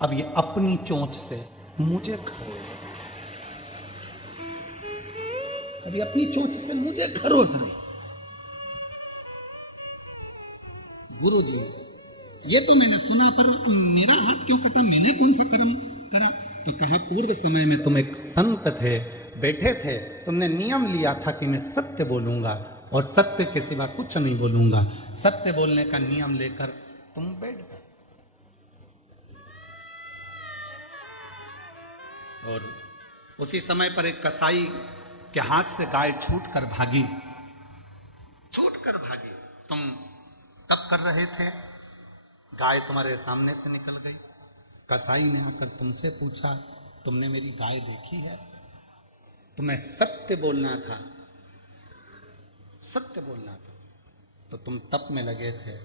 अब ये अपनी चोंच से मुझे खरोद, अभी अपनी चोंच से मुझे खरोद रही। गुरुजी, ये तो मैंने सुना, पर मेरा हाथ क्यों कटा? मैंने कौन सा कर्म करा? तो कहा, पूर्व समय में तुम एक संत थे, बैठे थे, तुमने नियम लिया था कि मैं सत्य बोलूंगा और सत्य के सिवा कुछ नहीं बोलूंगा। सत्य बोलने का नियम लेकर तुम बैठ गए, और उसी समय पर एक कसाई के हाथ से गाय छूट कर भागी। तुम तब कर रहे थे, गाय तुम्हारे सामने से निकल गई। कसाई ने आकर तुमसे पूछा, तुमने मेरी गाय देखी है? तुम्हें सत्य बोलना था, सत्य बोलना था, तो तुम तप में लगे थे,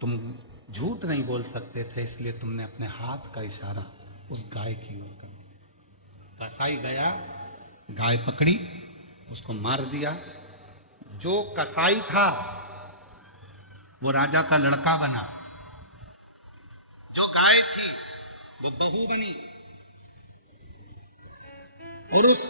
तुम झूठ नहीं बोल सकते थे, इसलिए तुमने अपने हाथ का इशारा उस गाय की ओर कर दिया। कसाई गया, गाय पकड़ी, उसको मार दिया। जो कसाई था वो राजा का लड़का बना, जो गाय थी वो बहू बनी, और उस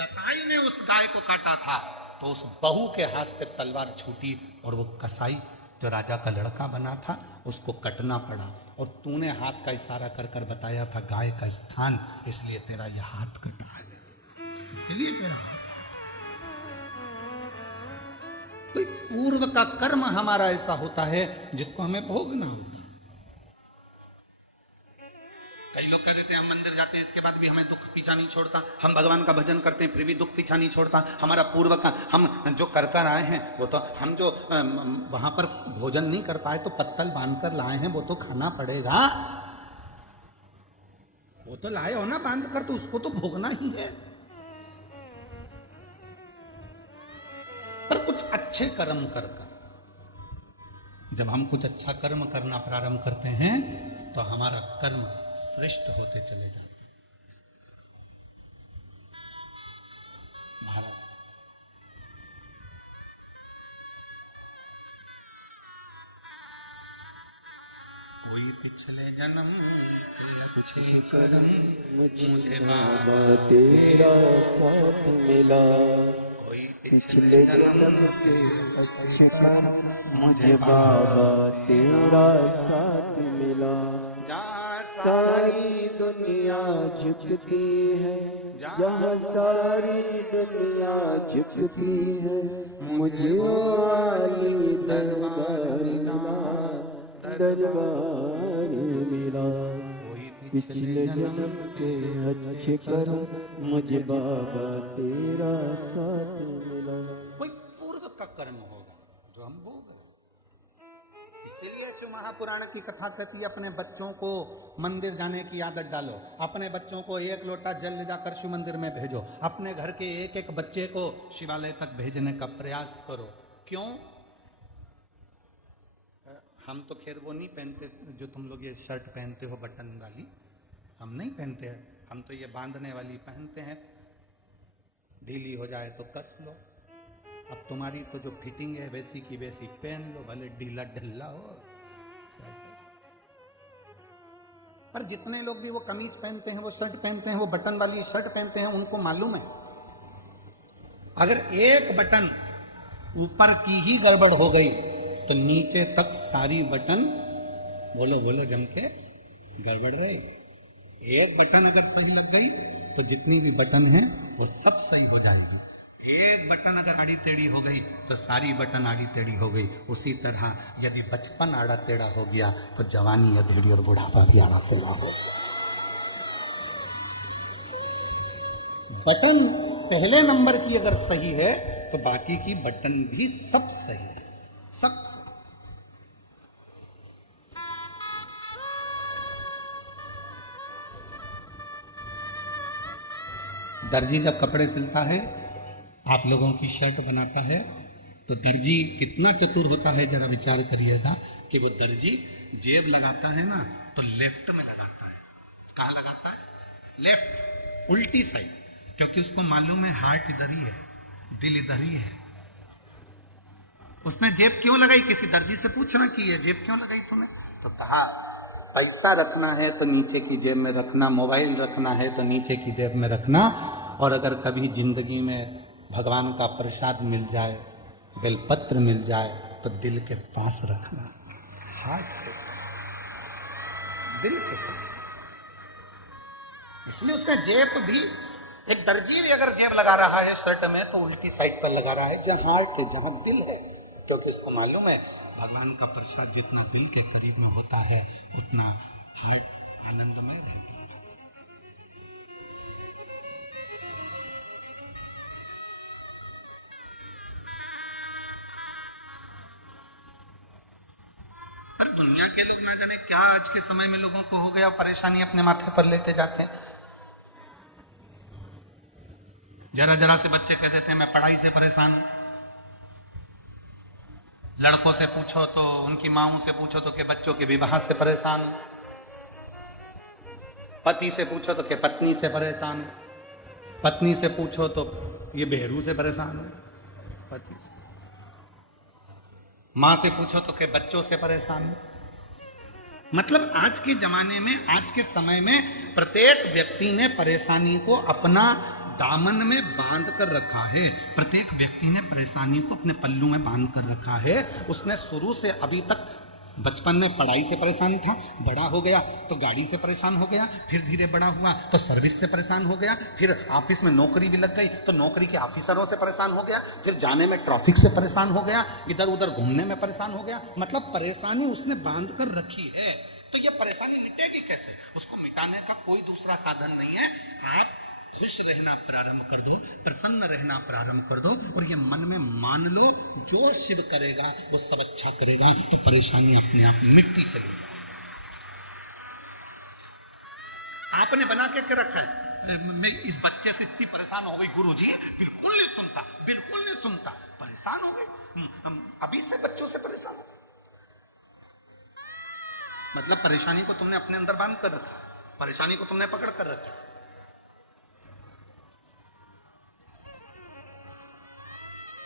कसाई ने उस गाय को काटा था तो उस बहू के हाथ पे तलवार छूटी, और वो कसाई जो राजा का लड़का बना था उसको कटना पड़ा। और तूने हाथ का इशारा कर कर बताया था गाय का स्थान, इसलिए तेरा यह हाथ कटा है, इसलिए तेरा हाथ। कोई पूर्व का कर्म हमारा ऐसा होता है जिसको हमें भोगना होता है। कई लोग कह देते हैं हम मंदिर जाते हैं, इसके बाद भी हमें दुख पीछा नहीं छोड़ता, हम भगवान का भजन करते हैं फिर भी दुख पीछा नहीं छोड़ता। हमारा पूर्व का हम जो कर कर आए हैं, वो तो हम जो वहां पर भोजन नहीं कर पाए तो पत्तल बांध कर लाए हैं, वो तो खाना पड़ेगा। वो तो लाए हो ना बांध कर, तो उसको तो भोगना ही है। पर कुछ अच्छे कर्म कर कर, जब हम कुछ अच्छा कर्म करना प्रारंभ करते हैं तो हमारा कर्म श्रेष्ठ होते चले जाते हैं। महाराज, कोई पिछले जन्म अच्छे कर्म मुझे बाबा तेरा साथ मिला, कोई पिछले जन्म के अच्छे कर्म मुझे बाबा तेरा साथ मिला। जहाँ सारी दुनिया झुकती है, जहाँ सारी दुनिया झुकती है, मुझे वाली दरबार मिला, दरबार मिला। पिछले जन्म के अच्छे कर्म मुझे बाबा तेरा साथ मिला। कोई पूर्व का कर्म होगा जो हम भोग रहे हैं। इसीलिए शिव महापुराण की कथा कहती है अपने बच्चों को मंदिर जाने की आदत डालो, अपने बच्चों को एक लोटा जल ले जाकर शिव मंदिर में भेजो, अपने घर के एक एक बच्चे को शिवालय तक भेजने का प्रयास करो। क्यों? हम तो खैर वो नहीं पहनते जो तुम लोग ये शर्ट पहनते हो बटन वाली, हम नहीं पहनते हैं। हम तो ये बांधने वाली पहनते हैं, ढीली हो जाए तो कस लो। अब तुम्हारी तो जो फिटिंग है वैसी की वैसी पहन लो, भले ढीला ढिल्ला हो। पर जितने लोग भी वो कमीज पहनते हैं, वो शर्ट पहनते हैं, वो बटन वाली शर्ट पहनते हैं, उनको मालूम है अगर एक बटन ऊपर की ही गड़बड़ हो गई तो नीचे तक सारी बटन बोलो बोलो जम के गड़बड़ रहेगी। एक बटन अगर सही लग गई तो जितनी भी बटन है वो सब सही हो जाएगी। एक बटन अगर आड़ी टेढ़ी हो गई तो सारी बटन आड़ी टेढ़ी हो गई। उसी तरह यदि बचपन आड़ा टेढ़ा हो गया तो जवानी अधेड़ी और बुढ़ापा भी आड़ा टेढ़ा हो गया। बटन पहले नंबर की अगर सही है तो बाकी की बटन भी सब सही है, सब सही। दर्जी जब कपड़े सिलता है, आप लोगों की शर्ट बनाता है, तो दर्जी कितना चतुर होता है जरा विचार करिएगा कि वो दर्जी जेब लगाता है ना तो लेफ्ट में लगाता है। कहाँ लगाता है? लेफ्ट, उल्टी साइड, क्योंकि उसको मालूम है हार्ट इधर ही है, दिल इधर ही है। उसने जेब क्यों लगाई? किसी दर्जी से पूछना कि ये जेब क्यों लगाई तूने? तो कहा पैसा रखना है तो नीचे की जेब में रखना, मोबाइल रखना है तो नीचे की जेब में रखना, और अगर कभी जिंदगी में भगवान का प्रसाद मिल जाए, बेलपत्र मिल जाए तो दिल के पास रखना, हाथ के दिल के पास। इसलिए उसने जेब भी, एक दर्जी भी अगर जेब लगा रहा है शर्ट में तो उल्टी साइड पर लगा रहा है जहां हार्ट है, जहां दिल है, क्योंकि उसको मालूम है भगवान का प्रसाद जितना दिल के करीब में होता है उतना हार्ट आनंदमय रहता है। पर दुनिया के लोग ना जाने क्या आज के समय में लोगों को हो गया, परेशानी अपने माथे पर लेते जाते हैं। जरा जरा से बच्चे कह देते हैं मैं पढ़ाई से परेशान हूं। लड़कों से पूछो तो, उनकी माओं से पूछो तो कि बच्चों के विवाह से परेशान हूं। पति से पूछो तो कि पत्नी से परेशान हूं। पत्नी से पूछो तो ये बहरू से परेशान हूं, पति से। मां से पूछो तो कि बच्चों से परेशान हूं। मतलब आज के जमाने में, आज के समय में प्रत्येक व्यक्ति ने परेशानी को अपना दामन में बांध कर रखा है। प्रत्येक व्यक्ति ने परेशानी को अपने पल्लू में बांध कर रखा है। उसने शुरू से अभी तक, बचपन में पढ़ाई से परेशान था, बड़ा हो गया तो गाड़ी से परेशान हो गया, फिर धीरे बड़ा हुआ तो सर्विस से परेशान हो गया, फिर ऑफिस में नौकरी भी लग गई तो नौकरी के ऑफिसरों से परेशान हो गया, फिर जाने में ट्रैफिक से परेशान हो गया, इधर उधर घूमने में परेशान हो गया। मतलब परेशानी उसने बांध कर रखी है। तो ये परेशानी मिटेगी कैसे? उसको मिटाने का कोई दूसरा साधन नहीं है। आप खुश रहना प्रारंभ कर दो, प्रसन्न रहना प्रारंभ कर दो, और ये मन में मान लो जो शिव करेगा वो सब अच्छा करेगा, तो परेशानी अपने आप मिटती चलेगी। आपने बना के रखा है मैं इस बच्चे से इतनी परेशान हो गई गुरुजी, बिल्कुल नहीं सुनता, बिल्कुल नहीं सुनता, परेशान हो गई। हम अभी से बच्चों से परेशान हो, मतलब परेशानी को तुमने अपने अंदर बांध कर रखा, परेशानी को तुमने पकड़ कर रखा।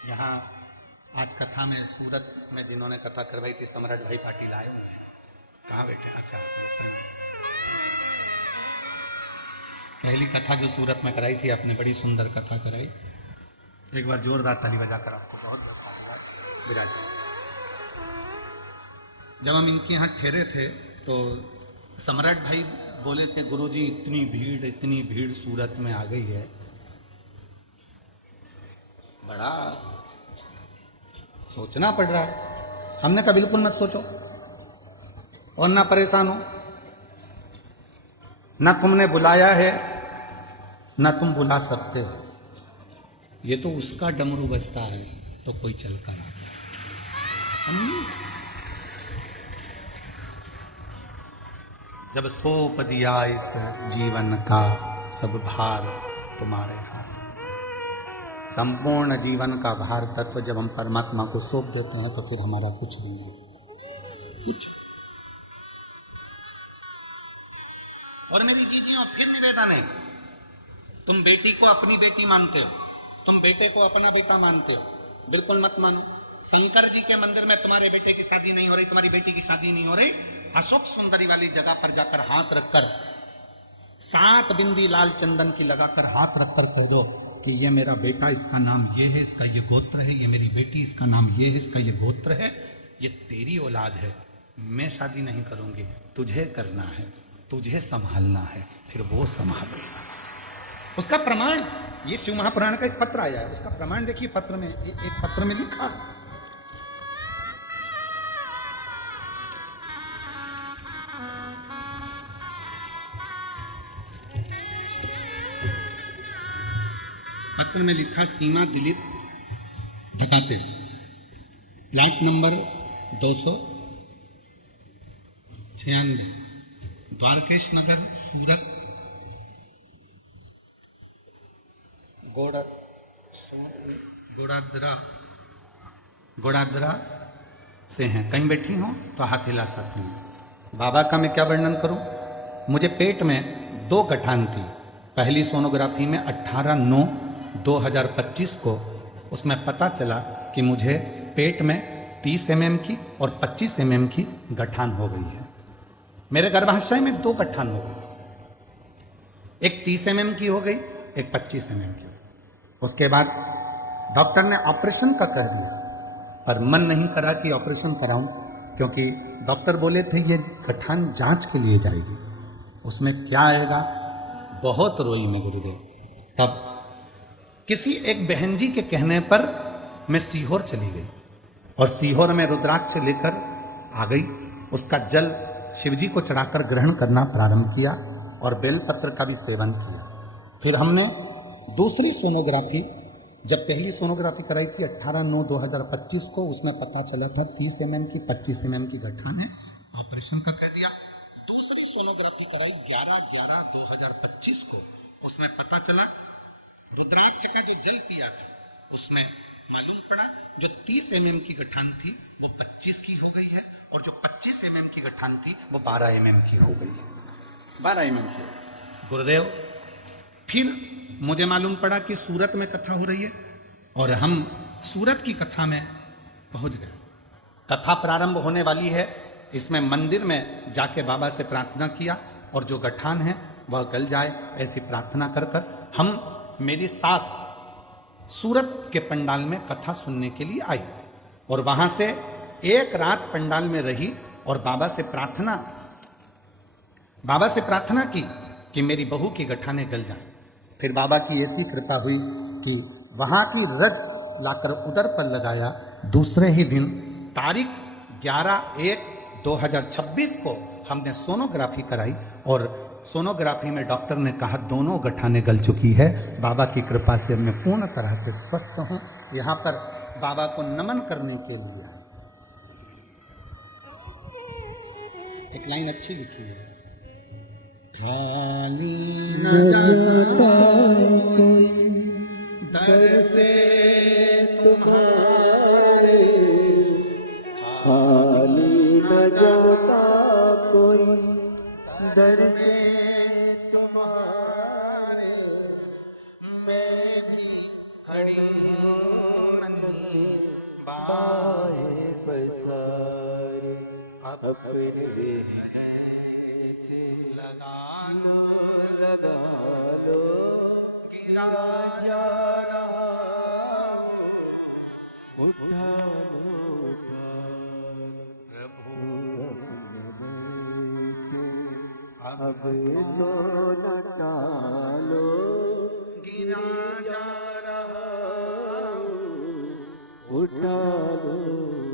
यहाँ आज कथा में सूरत में जिन्होंने कथा करवाई थी सम्राट भाई पाटिल आए हुए हैं। कहाँ बैठे? अच्छा, पहली कथा जो सूरत में कराई थी आपने, बड़ी सुंदर कथा कराई। एक बार जोरदार ताली बजाकर आपको बहुत धन्यवाद। विराज जब हम इनके यहाँ ठहरे थे तो सम्राट भाई बोले थे, गुरुजी इतनी भीड़ सूरत में आ गई है, बड़ा सोचना पड़ रहा है। हमने कहा बिल्कुल मत सोचो और ना परेशान हो, ना तुमने बुलाया है ना तुम बुला सकते हो, ये तो उसका डमरू बजता है तो कोई चल कर आ गया। जब सौंप दिया इस जीवन का सब भार तुम्हारे हाथ, संपूर्ण जीवन का भार तत्व जब हम परमात्मा को सौंप देते हैं तो फिर हमारा कुछ नहीं है, कुछ। और मेरी चीजें और फिर निवेदन नहीं, तुम बेटी को अपनी बेटी मानते हो, तुम बेटे को अपना बेटा मानते हो, बिल्कुल मत मानो। शंकर जी के मंदिर में तुम्हारे बेटे की शादी नहीं हो रही, तुम्हारी बेटी की शादी नहीं हो रही, अशोक सुंदरी वाली जगह पर जाकर हाथ रखकर 7 बिंदी लाल चंदन की लगाकर हाथ रखकर कह दो कि ये मेरा बेटा, इसका नाम ये है, इसका ये गोत्र है, ये मेरी बेटी, इसका नाम ये है, इसका ये गोत्र है, ये तेरी औलाद है, मैं शादी नहीं करूंगी, तुझे करना है, तुझे संभालना है, फिर वो संभालेगा। उसका प्रमाण ये शिव महापुराण का एक पत्र आया है, उसका प्रमाण देखिए। पत्र में एक पत्र में लिखा है, पत्र में लिखा, सीमा दिलीप ढकाते, प्लाट नंबर 296, द्वारकेश नगर, सूरत, गोड़ादरा से हैं। कहीं बैठी हो तो हाथ हिला सकती हैं। बाबा का मैं क्या वर्णन करूं। मुझे पेट में 2 गठान थी। पहली सोनोग्राफी में 18/9/2025 को उसमें पता चला कि मुझे पेट में 30 mm की और 25 mm की गठान हो गई है। मेरे गर्भाशय में 2 गठान हो गई, एक 30 mm की हो गई, एक 25 mm की। उसके बाद डॉक्टर ने ऑपरेशन का कह दिया, पर मन नहीं करा कि ऑपरेशन कराऊं, क्योंकि डॉक्टर बोले थे ये गठान जांच के लिए जाएगी, उसमें क्या आएगा। बहुत रोई मैं गुरुदेव। तब किसी एक बहन जी के कहने पर मैं सीहोर चली गई और सीहोर में रुद्राक्ष लेकर आ गई। उसका जल शिवजी को चढ़ाकर ग्रहण करना प्रारंभ किया और बेलपत्र का भी सेवन किया। फिर हमने दूसरी सोनोग्राफी, जब पहली सोनोग्राफी कराई थी 18/9/2025 को, उसमें पता चला था 30 mm की 25 mm की गठान है, ऑपरेशन का कह दिया। दूसरी सोनोग्राफी कराई 11/11/2025 को, उसमें पता चला रुद्राक्ष का जो जल पिया था उसमें मालूम पड़ा जो 30 mm की गठान थी वो 25 की हो गई है और जो 25 mm की गठान थी वो 12 mm की हो गई है। 12 mm की। गुरुदेव, फिर मुझे मालूम पड़ा कि सूरत में कथा हो रही है और हम सूरत की कथा में पहुंच गए। कथा प्रारंभ होने वाली है, इसमें मंदिर में जाके बाबा से प्रार्थना किया और जो गठान है वह गल जाए ऐसी प्रार्थना कर कर हम, मेरी सास सूरत के पंडाल में कथा सुनने के लिए आई और वहां से एक रात पंडाल में रही और बाबा से प्रार्थना की कि मेरी बहू की गठाने गल जाए। फिर बाबा की ऐसी कृपा हुई कि वहां की रज लाकर उदर पर लगाया। दूसरे ही दिन तारीख 11/1/2026 को हमने सोनोग्राफी कराई और सोनोग्राफी में डॉक्टर ने कहा दोनों गठाने गल चुकी है। बाबा की कृपा से मैं पूर्ण तरह से स्वस्थ हूं। यहां पर बाबा को नमन करने के लिए आए। एक लाइन अच्छी लिखी है, खाली न जाता कोई दर से तुम्हारे, खाली न जाता कोई दर से तुम्हारे, मैं भी खड़ी हूँ नन्ही बाहें पसारे, अपने से लगा लगा लो, गिरा जा रहा उठा लो प्रभु अपने से, अब तो न टालो, गिरा जा रहा, उठा लो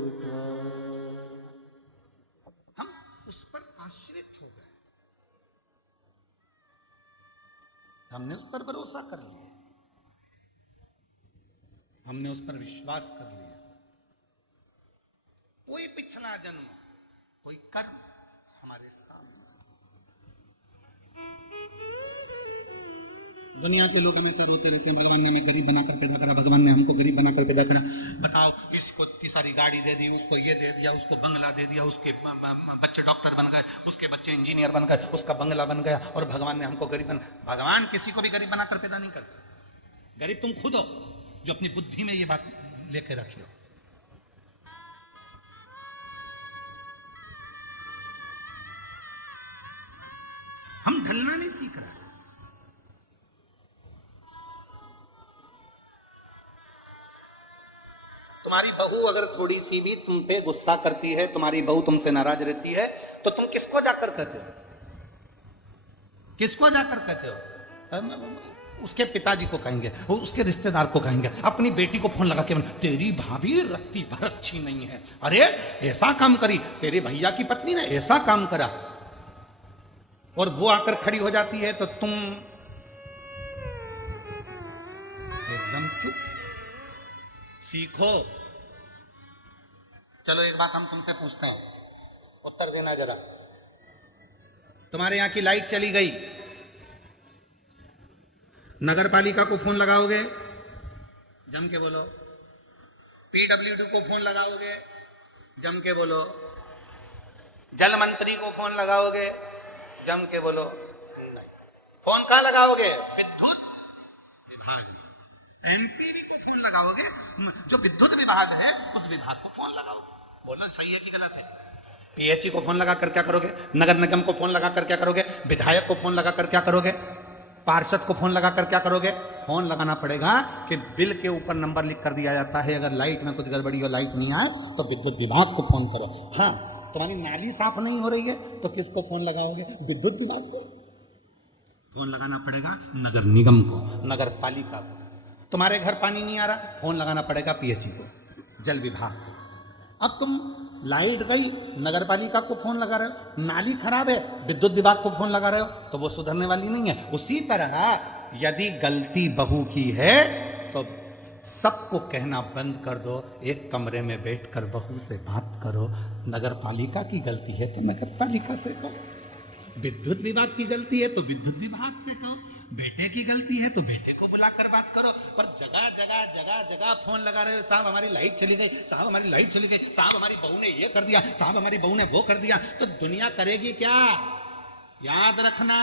उठा। हम उस पर आश्रित हो गए, हमने उस पर भरोसा कर लिया, हमने उस पर विश्वास कर लिया। कोई पिछला जन्म, कोई कर्म हमारे साथ। दुनिया के लोग हमेशा रोते रहते हैं, भगवान ने हमें गरीब बनाकर पैदा करा, भगवान ने हमको गरीब बनाकर पैदा करा। बताओ, इसको इतनी सारी गाड़ी दे दी, उसको ये दे दिया, उसको बंगला दे दिया, उसके बच्चे डॉक्टर बन गए, उसके बच्चे इंजीनियर बन गए, उसका बंगला बन गया, और भगवान ने हमको गरीब बना। भगवान किसी को भी गरीब बनाकर पैदा नहीं करता। गरीब तुम खुद हो, जो अपनी बुद्धि में ये बात लेके रखी हो। हम ढलना नहीं सीख रहे। तुम्हारी बहू अगर थोड़ी सी भी तुम पे गुस्सा करती है, तुम्हारी बहू तुमसे नाराज रहती है, तो तुम किसको जाकर कहते हो? किसको जाकर कहते हो? उसके पिताजी को कहेंगे, उसके रिश्तेदार को कहेंगे, अपनी बेटी को फोन लगा के तेरी भाभी रत्ती भर अच्छी नहीं है, अरे ऐसा काम करी, तेरे भैया की पत्नी ने ऐसा काम करा, और वो आकर खड़ी हो जाती है तो तुम एकदम चुप। सीखो। चलो एक बात हम तुमसे पूछते हैं, उत्तर देना जरा। तुम्हारे यहां की लाइट चली गई, नगर पालिका को फोन लगाओगे? जम के बोलो। पीडब्ल्यूडी को फोन लगाओगे? जम के बोलो। जल मंत्री को फोन लगाओगे? जम के बोलो। नहीं। फोन कहां लगाओगे? विद्युत विभाग में। एमपीवी को फोन लगाओगे? जो विद्युत विभाग है उस विभाग को फोन लगाओगे। बोलना सही है कि गलत है? पीएचई को फोन लगा कर क्या करोगे? नगर निगम को फोन लगा कर क्या करोगे? विधायक को फोन लगा कर क्या करोगे? पार्षद को फोन लगा कर क्या करोगे? फोन लगाना पड़ेगा कि बिल के ऊपर नंबर लिख कर दिया जाता है, अगर लाइट में कुछ गड़बड़ी हो, लाइट नहीं आए तो विद्युत विभाग को फोन करो। हाँ, तुम्हारी नाली साफ नहीं हो रही है तो किसको फोन लगाओगे? विद्युत विभाग को। फोन लगाना पड़ेगा नगर निगम को, नगर पालिका को। तुम्हारे घर पानी नहीं आ रहा, फोन लगाना पड़ेगा पीएचई को, जल विभाग को। अब तुम लाइट गई, नगर पालिका को फोन लगा रहे हो, नाली खराब है, विद्युत विभाग को फोन लगा रहे हो, तो वो सुधरने वाली नहीं है। उसी तरह यदि गलती बहू की है तो सबको कहना बंद कर दो, एक कमरे में बैठकर बहू से बात करो। नगर पालिका की गलती है तो नगर पालिका से कहो, विद्युत विभाग की गलती है तो विद्युत विभाग से कहो, बेटे की गलती है तो बेटे को बुलाकर बात करो। पर जगह जगह जगह जगह फोन लगा रहे हो, साहब हमारी लाइट चली गई, साहब हमारी लाइट चली गई, साहब हमारी बहू ने ये कर दिया, साहब हमारी बहू ने वो कर दिया, तो दुनिया करेगी क्या? याद रखना,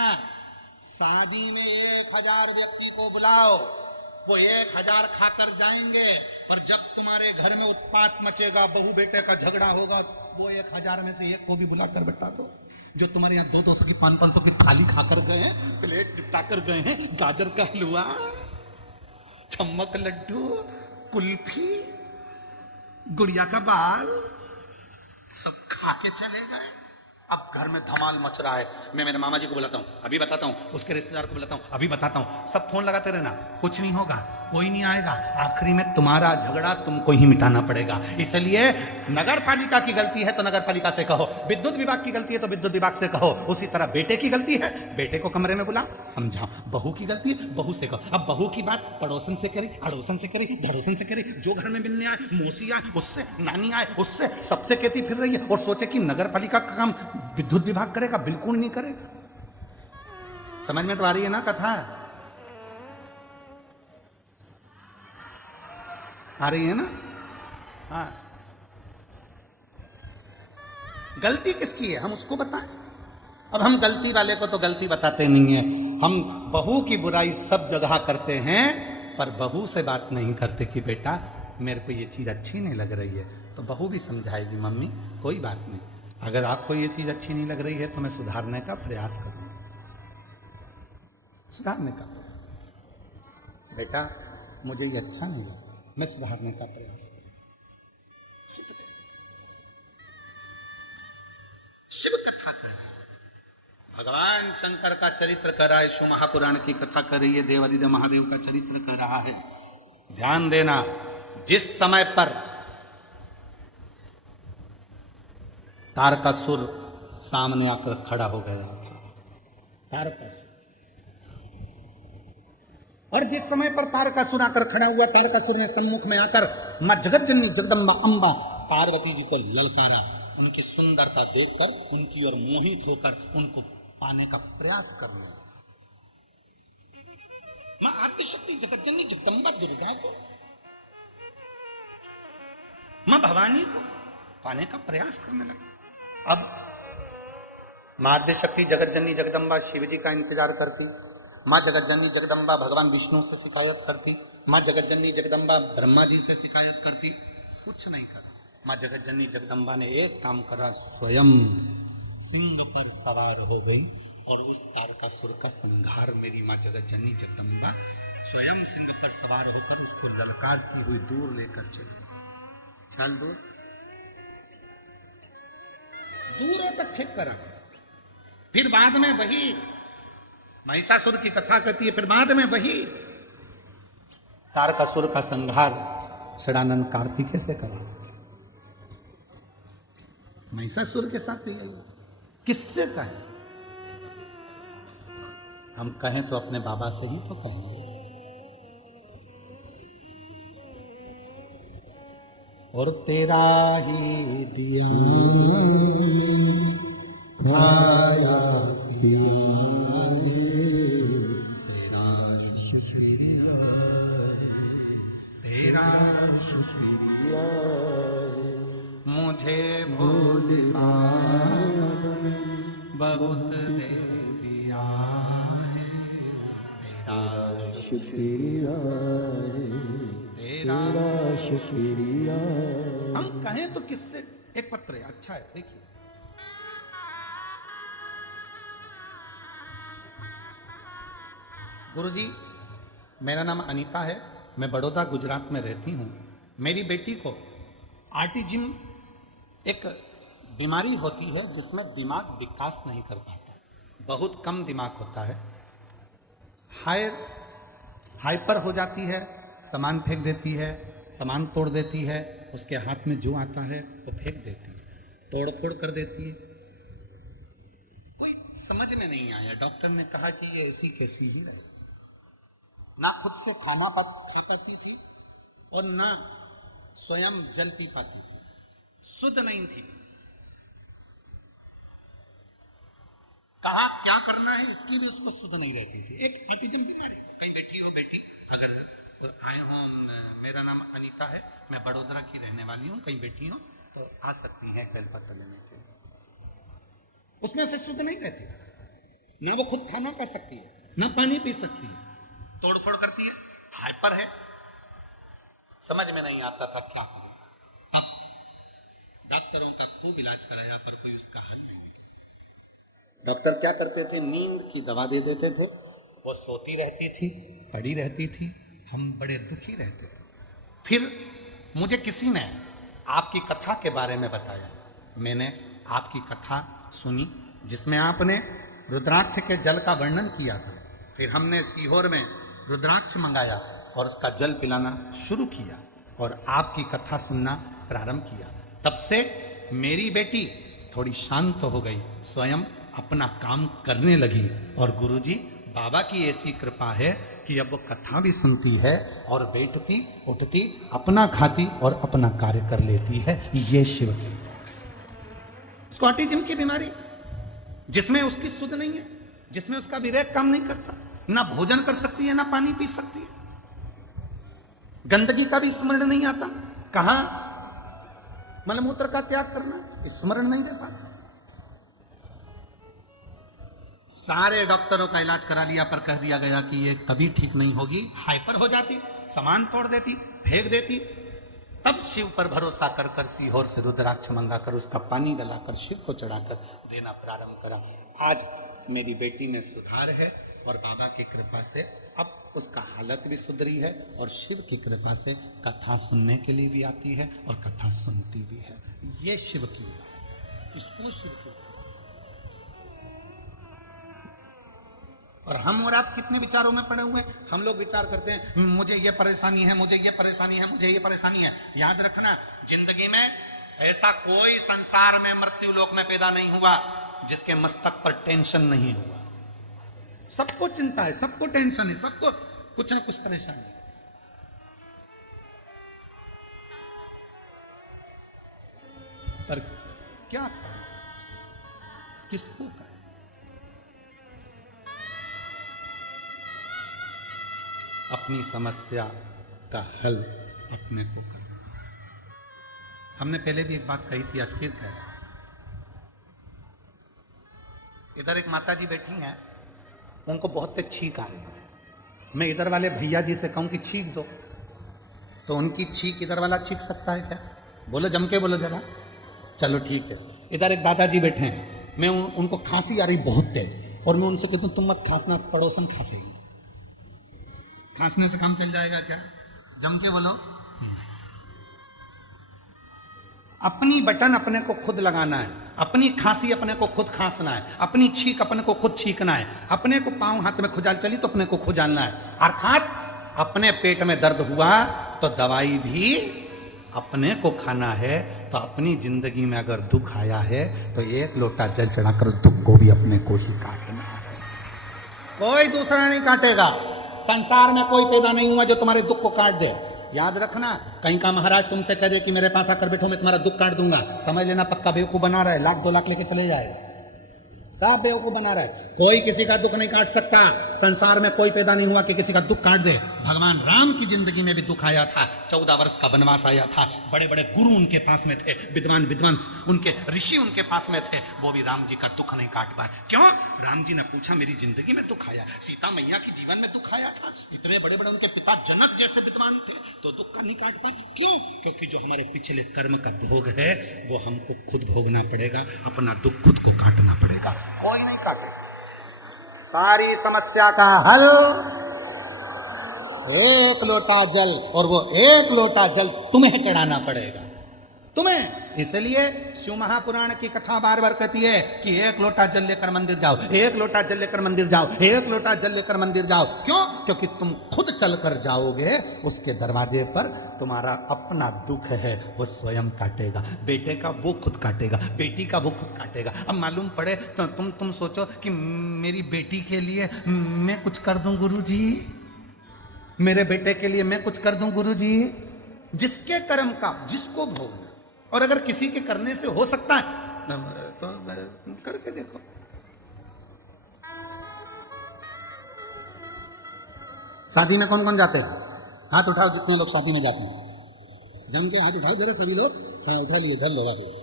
शादी में 1000 व्यक्ति को बुलाओ, वो 1000 खाकर जाएंगे, पर जब तुम्हारे घर में उत्पात मचेगा, बहू बेटे का झगड़ा होगा, वो 1000 में से एक को भी बुलाकर बैठा दो। जो तुम्हारे यहाँ 200 की 500 की थाली खाकर गए हैं, प्लेट निपटा कर गए हैं, गाजर का हलवा, चम्मक लड्डू, कुल्फी, गुड़िया का बाल, सब खा के चले गए। अब घर में धमाल मच रहा है। मैं मेरे मामा जी को बुलाता हूँ, अभी बताता हूँ, उसके रिश्तेदार को बुलाता हूँ, अभी बताता हूँ। सब फोन लगाते रहना, कुछ नहीं होगा, कोई नहीं आएगा। आखिरी में तुम्हारा झगड़ा तुमको ही मिटाना पड़ेगा। इसलिए नगर पालिका की गलती है तो नगर पालिका से कहो, विद्युत विभाग की गलती है तो विद्युत विभाग से कहो। उसी तरह बेटे की गलती है, बेटे को कमरे में बुला, समझाओ। बहू की गलती है, बहू से कहो। अब बहू की बात पड़ोसन से करे, अड़ोसन से करे, धड़ोसन से करे, जो घर में मिलने आए, मौसी आए उससे, नानी आए उससे, सबसे कहती फिर रही है और सोचे कि नगर पालिका का काम विद्युत विभाग करेगा। बिल्कुल नहीं करेगा। समझ में तो आ रही है ना कथा? आ रही है ना? हाँ, गलती किसकी है हम उसको बताएं। अब हम गलती वाले को तो गलती बताते नहीं है। हम बहू की बुराई सब जगह करते हैं, पर बहू से बात नहीं करते कि बेटा मेरे को ये चीज अच्छी नहीं लग रही है। तो बहू भी समझाएगी, मम्मी कोई बात नहीं, अगर आपको ये चीज अच्छी नहीं लग रही है तो मैं सुधारने का प्रयास करूंगी, सुधारने का प्रयास। बेटा मुझे ये अच्छा नहीं लगा, मैं सुधारने का प्रयास करूंगा। भगवान शंकर का चरित्र कर रहा है, शिव महापुराण की कथा कर रही है, देवादिदेव महादेव का चरित्र कर रहा है। ध्यान देना, जिस समय पर तारकासुर सामने आकर खड़ा हो गया था, तारकासुर, और जिस समय पर तारकासुर आकर खड़ा हुआ, तारकासुर ने सम्मुख में आकर मां जगत जननी जगदम्बा अंबा पार्वती जी को ललकारा, उनकी सुंदरता देखकर उनकी ओर मोहित होकर उनको पाने का प्रयास करने लगा। मां आद्यशक्ति जगत जननी जगदम्बा दुर्गा को, मां भवानी को पाने का प्रयास करने लगा। अब मां आद्यशक्ति जगत जननी जगदम्बा शिव जी का इंतजार करती, मां जगत जननी जगदम्बा भगवान विष्णु से शिकायत करती, मां जगत जननी जगदम्बा ब्रह्मा जी से शिकायत करती, कुछ नहीं करा। मां जगत जननी जगदम्बा ने एक काम करा, स्वयं सिंह पर सवार हो गई और उस तारकासुर का संहार मेरी मां जगत जननी जगदम्बा स्वयं सिंह पर सवार होकर उसको ललकारती हुई दूर लेकर चली। चल दूरों तक फेंक कर आ गया। फिर बाद में वही महिषासुर की कथा कहती है, फिर बाद में वही तारकासुर का संहार षडानंद कार्तिकेय से करा। महिषासुर के साथ भी यही किससे कहें? हम कहें तो अपने बाबा से ही तो कहेंगे। और तेरा ही दिया खाया तेरा शुक्रिया, तेरा शुक्रिया, मुझे भूलना बहुत दे दिया है, तेरा शुक्रिया, तेरा शुक्रिया। हम कहें तो किससे? एक पत्र है, अच्छा है, देखिए। गुरुजी, मेरा नाम अनीता है, मैं बड़ौदा गुजरात में रहती हूँ। मेरी बेटी को ऑटिज्म एक बीमारी होती है जिसमें दिमाग विकास नहीं कर पाता, बहुत कम दिमाग होता है, हाइपर हो जाती है, सामान फेंक देती है, सामान तोड़ देती है, उसके हाथ में जो आता है वो फेंक देती है, तोड़ फोड़ कर देती है। कोई समझने नहीं आया, डॉक्टर ने कहा कि ये ऐसी कैसी ही रहे, ना खुद से खाना खा पाती थी और ना स्वयं जल पी पाती थी, शुद्ध नहीं थी। कहा क्या करना है इसकी भी उसको शुद्ध नहीं रहती थी। एक ऑटिज्म बीमारी। कहीं बैठी हो बेटी, अगर आए हो, मेरा नाम अनीता है, मैं बड़ोदरा की रहने वाली हूँ, कहीं बैठी हो तो आ सकती हैं बेलपत्र लेने के लिए। उसमें से शुद्ध नहीं रहती, ना वो खुद खाना खा सकती है, ना पानी पी सकती है, तोड़फोड़ करती है, हाइपर है, समझ में नहीं आता था क्या करें। अब डॉक्टरों का खूब इलाज कराया पर कोई उसका हल नहीं निकला। डॉक्टर क्या करते थे, नींद की दवा दे देते थे, वो सोती रहती थी, पड़ी रहती थी, हम बड़े दुखी रहते थे। फिर मुझे किसी ने आपकी कथा के बारे में बताया, मैंने आपकी कथा सुनी जिसमें आपने रुद्राक्ष के जल का वर्णन किया था। फिर हमने सीहोर में रुद्राक्ष मंगाया और उसका जल पिलाना शुरू किया और आपकी कथा सुनना प्रारंभ किया। तब से मेरी बेटी थोड़ी शांत हो गई, स्वयं अपना काम करने लगी। और गुरुजी बाबा की ऐसी कृपा है कि अब वो कथा भी सुनती है और बैठती उठती, अपना खाती और अपना कार्य कर लेती है। ये शिव की उसको ऑटिज्म की बीमारी, जिसमें उसकी शुद्ध नहीं है, जिसमें उसका विवेक काम नहीं करता, ना भोजन कर सकती है, ना पानी पी सकती है, गंदगी का भी स्मरण नहीं आता, कहां मलमूत्र का त्याग करना स्मरण नहीं रहता। सारे डॉक्टरों का इलाज करा लिया पर कह दिया गया कि ये कभी ठीक नहीं होगी, हाइपर हो जाती, सामान तोड़ देती, फेंक देती। तब शिव पर भरोसा कर कर सीहोर से रुद्राक्ष मंगाकर उसका पानी गलाकर शिव को चढ़ाकर देना प्रारंभ करा। आज मेरी बेटी में सुधार है और बाबा की कृपा से अब उसका हालत भी सुधरी है और शिव की कृपा से कथा सुनने के लिए भी आती है और कथा सुनती भी है। ये शिव की, इसको शिव की। और हम और आप कितने विचारों में पड़े हुए हैं। हम लोग विचार करते हैं मुझे ये परेशानी है, मुझे ये परेशानी है, मुझे ये परेशानी है। याद रखना, जिंदगी में ऐसा कोई संसार में मृत्यु लोक में पैदा नहीं हुआ जिसके मस्तक पर टेंशन नहीं हुआ। सबको चिंता है, सबको टेंशन है, सबको कुछ ना कुछ परेशानी है। पर क्या करें, किसको करें? अपनी समस्या का हल अपने को करना। हमने पहले भी एक बात कही थी, आज फिर कह रहे हैं। इधर एक माता जी बैठी हैं, उनको बहुत तेज छींक आ रही है। मैं इधर वाले भैया जी से कहूं कि छींक दो, तो उनकी छींक इधर वाला छींक सकता है क्या? बोलो, जम के बोलो जरा। चलो ठीक है। इधर एक दादाजी बैठे हैं, मैं उनको खांसी आ रही बहुत तेज, और मैं उनसे कहता हूं तुम मत खांसना, पड़ोसन खांसेगी। खांसने से काम चल जाएगा क्या? जम के बोलो। अपनी बटन अपने को खुद लगाना है, अपनी खांसी अपने को खुद खांसना है, अपनी छींक अपने को खुद छींकना है, अपने को पांव हाथ में खुजाल चली तो अपने को खुजालना है। अर्थात अपने पेट में दर्द हुआ तो दवाई भी अपने को खाना है। तो अपनी जिंदगी में अगर दुख आया है तो एक लोटा जल चढ़ाकर उस दुख को भी अपने को ही काटना है, कोई दूसरा नहीं काटेगा। संसार में कोई पैदा नहीं हुआ जो तुम्हारे दुख को काट दे। याद रखना, कहीं का महाराज तुमसे कह दे कि मेरे पास आकर बैठो, मैं तुम्हारा दुख काट दूंगा, समझ लेना पक्का बेवकूफ बना रहा है, 1,00,000 2,00,000 लेके चले जाएगा। सब बेवकूफ बना रहा है। कोई किसी का दुख नहीं काट सकता। संसार में कोई पैदा नहीं हुआ कि किसी का दुख काट दे। भगवान राम की जिंदगी में भी दुख आया था, 14 वर्ष का वनवास आया था, बड़े बड़े गुरु उनके पास में थे, विद्वान विद्वांस उनके ऋषि उनके पास में थे, वो भी राम जी का दुख नहीं काट पाए। क्यों? राम जी ने पूछा मेरी जिंदगी में दुख आया, सीता मैया के जीवन में दुख आया था, इतने बड़े बड़े उनके पिता जनक जैसे विद्वान थे, तो दुख नहीं काट पाए। क्यों? क्योंकि जो हमारे पिछले कर्म का भोग है वो हमको खुद भोगना पड़ेगा, अपना दुख खुद को काटना पड़ेगा, कोई नहीं काटे। सारी समस्या का हल एक लोटा जल, और वो एक लोटा जल तुम्हें चढ़ाना पड़ेगा, तुम्हें। इसलिए शिव महापुराण की कथा बार बार कहती है कि एक लोटा जल लेकर मंदिर जाओ, एक लोटा जल लेकर मंदिर जाओ, एक लोटा जल लेकर मंदिर जाओ। क्यों? क्योंकि तुम खुद चलकर जाओगे, उसके दरवाजे पर तुम्हारा अपना दुख है वो स्वयं काटेगा। बेटे का वो खुद काटेगा, बेटी का वो खुद काटेगा। अब मालूम पड़े तो तुम सोचो कि मेरी बेटी के लिए मैं कुछ कर दूं गुरुजी, मेरे बेटे के लिए मैं कुछ कर दूं गुरुजी। जिसके कर्म का जिसको भोगना, और अगर किसी के करने से हो सकता है तो करके देखो। शादी में कौन कौन जाते हैं? हाथ उठाओ जितने लोग शादी में जाते हैं, जम के हाथ उठाओ जरा सभी लोग। हाँ, उठा लिए, धर लो वापस।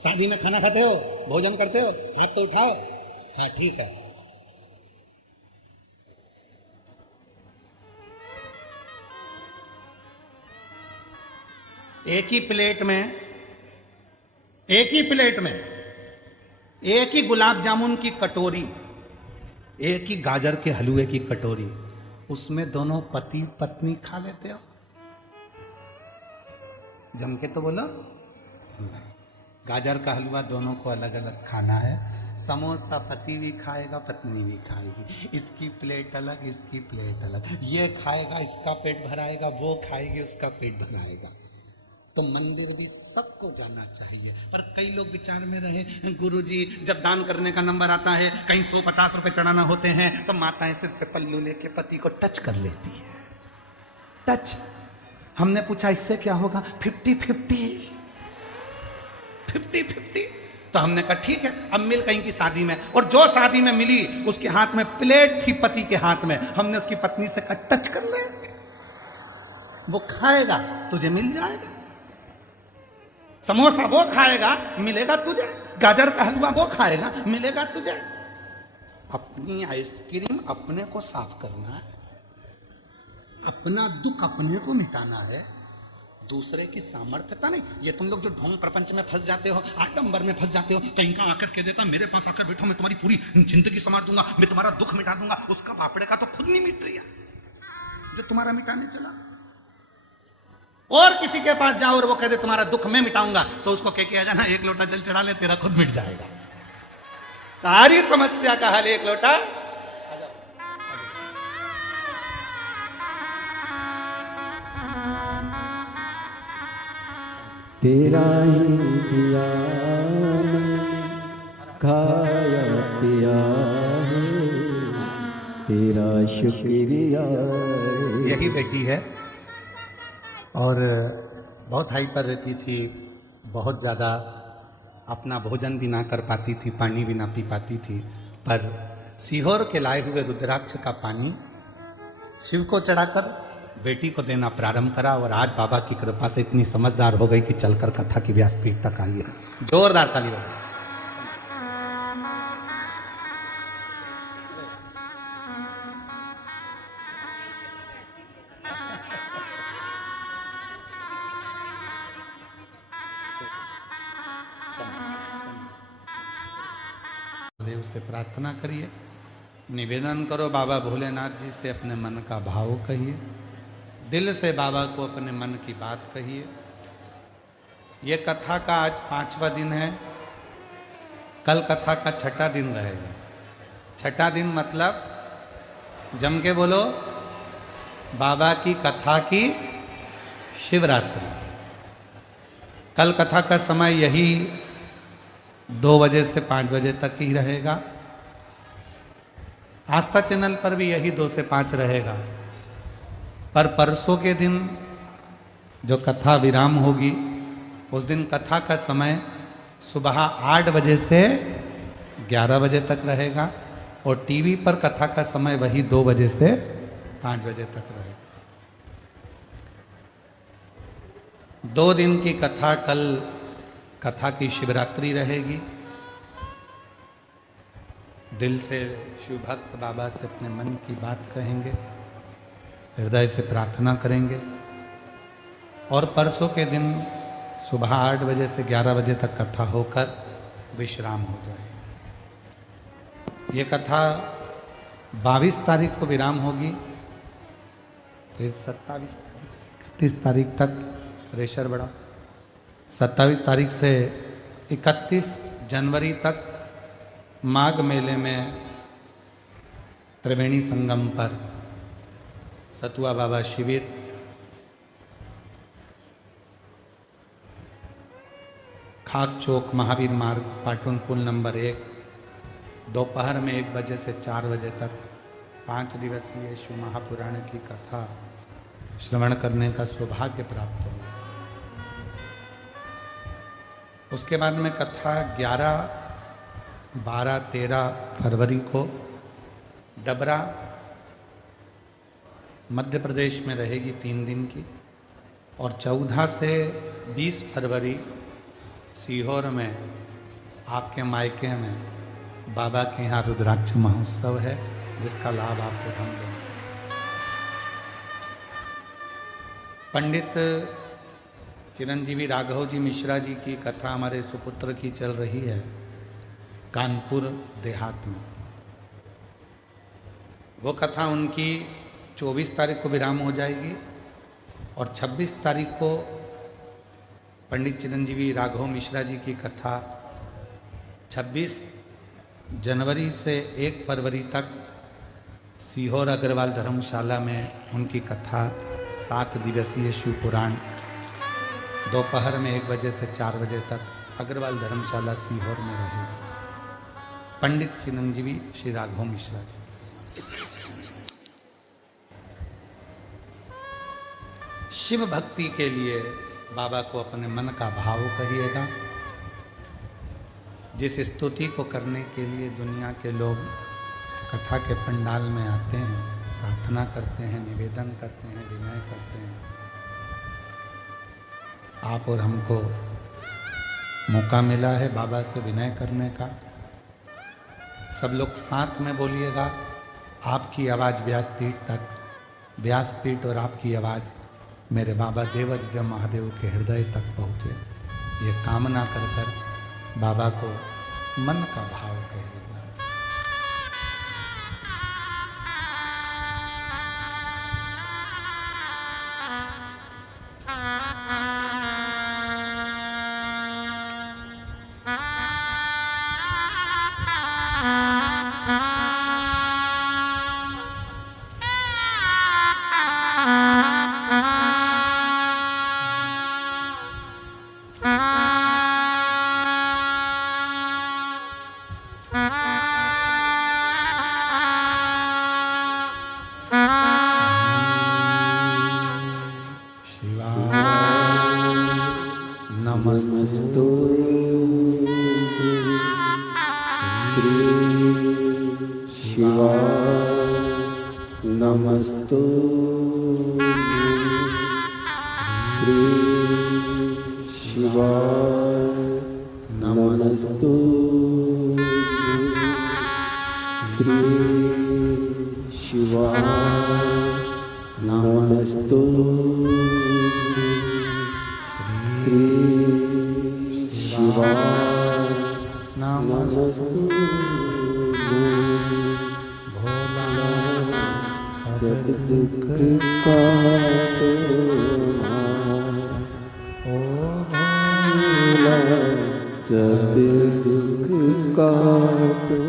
शादी में खाना खाते हो, भोजन करते हो, हाथ तो उठाओ। हाँ ठीक है। एक ही प्लेट में एक ही गुलाब जामुन की कटोरी, एक ही गाजर के हलवे की कटोरी, उसमें दोनों पति पत्नी खा लेते हो? जम के तो बोलो। गाजर का हलवा दोनों को अलग अलग खाना है। समोसा पति भी खाएगा, पत्नी भी खाएगी, इसकी प्लेट अलग, इसकी प्लेट अलग। ये खाएगा, इसका पेट भराएगा, वो खाएगी, उसका पेट भराएगा। तो मंदिर भी सबको जाना चाहिए। पर कई लोग विचार में रहे, गुरुजी जब दान करने का नंबर आता है, कहीं 150 रुपए चढ़ाना होते हैं, तो माताएं सिर्फ पल्लू लेके पति को टच कर लेती है। टच। हमने पूछा इससे क्या होगा? 50-50। तो हमने कहा ठीक है, अब मिल कहीं की शादी में, और जो शादी में मिली उसके हाथ में प्लेट थी, पति के हाथ में, हमने उसकी पत्नी से कहा टच कर ले, वो खाएगा तुझे मिल जाएगा। समोसा वो खाएगा मिलेगा तुझे, गाजर का हलवा वो खाएगा मिलेगा तुझे। अपनी आइसक्रीम अपने को साफ करना है, अपना दुख अपने को मिटाना है, दूसरे की सामर्थ्यता नहीं। ये तुम लोग जो ढोंग प्रपंच में फंस जाते हो, आडंबर में फंस जाते हो, कहीं का आकर कह देता मेरे पास आकर बैठो, मैं तुम्हारी पूरी जिंदगी संवार दूंगा, मैं तुम्हारा दुख मिटा दूंगा। उसका बापड़े का तो खुद नहीं मिट रही है जो तुम्हारा मिटाने चला। और किसी के पास जाओ और वो कह दे तुम्हारा दुख मैं मिटाऊंगा, तो उसको कह के आ जाना एक लोटा जल चढ़ा ले, तेरा खुद मिट जाएगा। सारी समस्या का हल एक लोटा तेरा ही दिया मैंने खाया पिया है, तेरा शुक्रिया है। यही बेटी है और बहुत हाइपर रहती थी, बहुत ज़्यादा अपना भोजन भी ना कर पाती थी, पानी भी ना पी पाती थी। पर सीहोर के लाए हुए रुद्राक्ष का पानी शिव को चढ़ाकर बेटी को देना प्रारंभ करा और आज बाबा की कृपा से इतनी समझदार हो गई कि चलकर कथा की व्यासपीठ तक आई है। जोरदार ताली बजाओ। देव से प्रार्थना करिए, निवेदन करो बाबा भोलेनाथ जी से अपने मन का भाव कहिए, दिल से बाबा को अपने मन की बात कहिए। ये कथा का आज 5वां दिन है, कल कथा का 6ठा दिन रहेगा। 6ठा दिन मतलब जम के बोलो, बाबा की कथा की शिवरात्रि। कल कथा का समय यही 2 बजे से 5 बजे तक ही रहेगा। आस्था चैनल पर भी यही 2 से 5 रहेगा। पर परसों के दिन जो कथा विराम होगी, उस दिन कथा का समय सुबह 8 बजे से 11 बजे तक रहेगा और टीवी पर कथा का समय वही 2 बजे से 5 बजे तक रहेगा। 2 दिन की कथा, कल कथा की शिवरात्रि रहेगी। दिल से शिव भक्त बाबा से अपने मन की बात कहेंगे, हृदय से प्रार्थना करेंगे और परसों के दिन सुबह 8 बजे से 11 बजे तक कथा होकर विश्राम हो जाए। ये कथा 22 तारीख को विराम होगी, फिर 27 तारीख से 31 तारीख तक प्रेशर बढ़ा। 27 तारीख से 31 जनवरी तक माघ मेले में त्रिवेणी संगम पर सतुआ बाबा शिविर, खाक चौक महावीर मार्ग पाटन पुल नंबर 1, दोपहर में 1 बजे से 4 बजे तक 5 दिवसीय शिव महापुराण की कथा श्रवण करने का सौभाग्य प्राप्त हुआ। उसके बाद में कथा 11, 12, 13 फरवरी को डबरा मध्य प्रदेश में रहेगी 3 दिन की और 14 से 20 फरवरी सीहोर में आपके मायके में बाबा के यहाँ रुद्राक्ष महोत्सव है, जिसका लाभ आपको हम देंगे। पंडित चिरंजीवी राघव जी मिश्रा जी की कथा हमारे सुपुत्र की चल रही है कानपुर देहात में। वो कथा उनकी 24 तारीख को विराम हो जाएगी और 26 तारीख को पंडित चिरंजीवी राघव मिश्रा जी की कथा 26 जनवरी से 1 फरवरी तक सीहोर अग्रवाल धर्मशाला में उनकी कथा 7 दिवसीय शिव पुराण दोपहर में 1 बजे से 4 बजे तक अग्रवाल धर्मशाला सीहोर में रहेगी। पंडित चिरंजीवी श्री राघव मिश्रा जी। शिव भक्ति के लिए बाबा को अपने मन का भाव कहिएगा। जिस स्तुति को करने के लिए दुनिया के लोग कथा के पंडाल में आते हैं, प्रार्थना करते हैं, निवेदन करते हैं, विनय करते हैं, आप और हमको मौका मिला है बाबा से विनय करने का। सब लोग साथ में बोलिएगा, आपकी आवाज़ व्यासपीठ तक, व्यासपीठ और आपकी आवाज़ मेरे बाबा देवादिदेव महादेव के हृदय तक पहुँचे। ये कामना कर कर बाबा को मन का भाव कहिएगा। नमस्तु श्री शिवाय नमस्तु श्री शिवाय नमस्तु श्री शिवाय नमस्तु श्री शिवाय नमस्तु भोला सब दुख काटो ओ भोला सब दुख काटो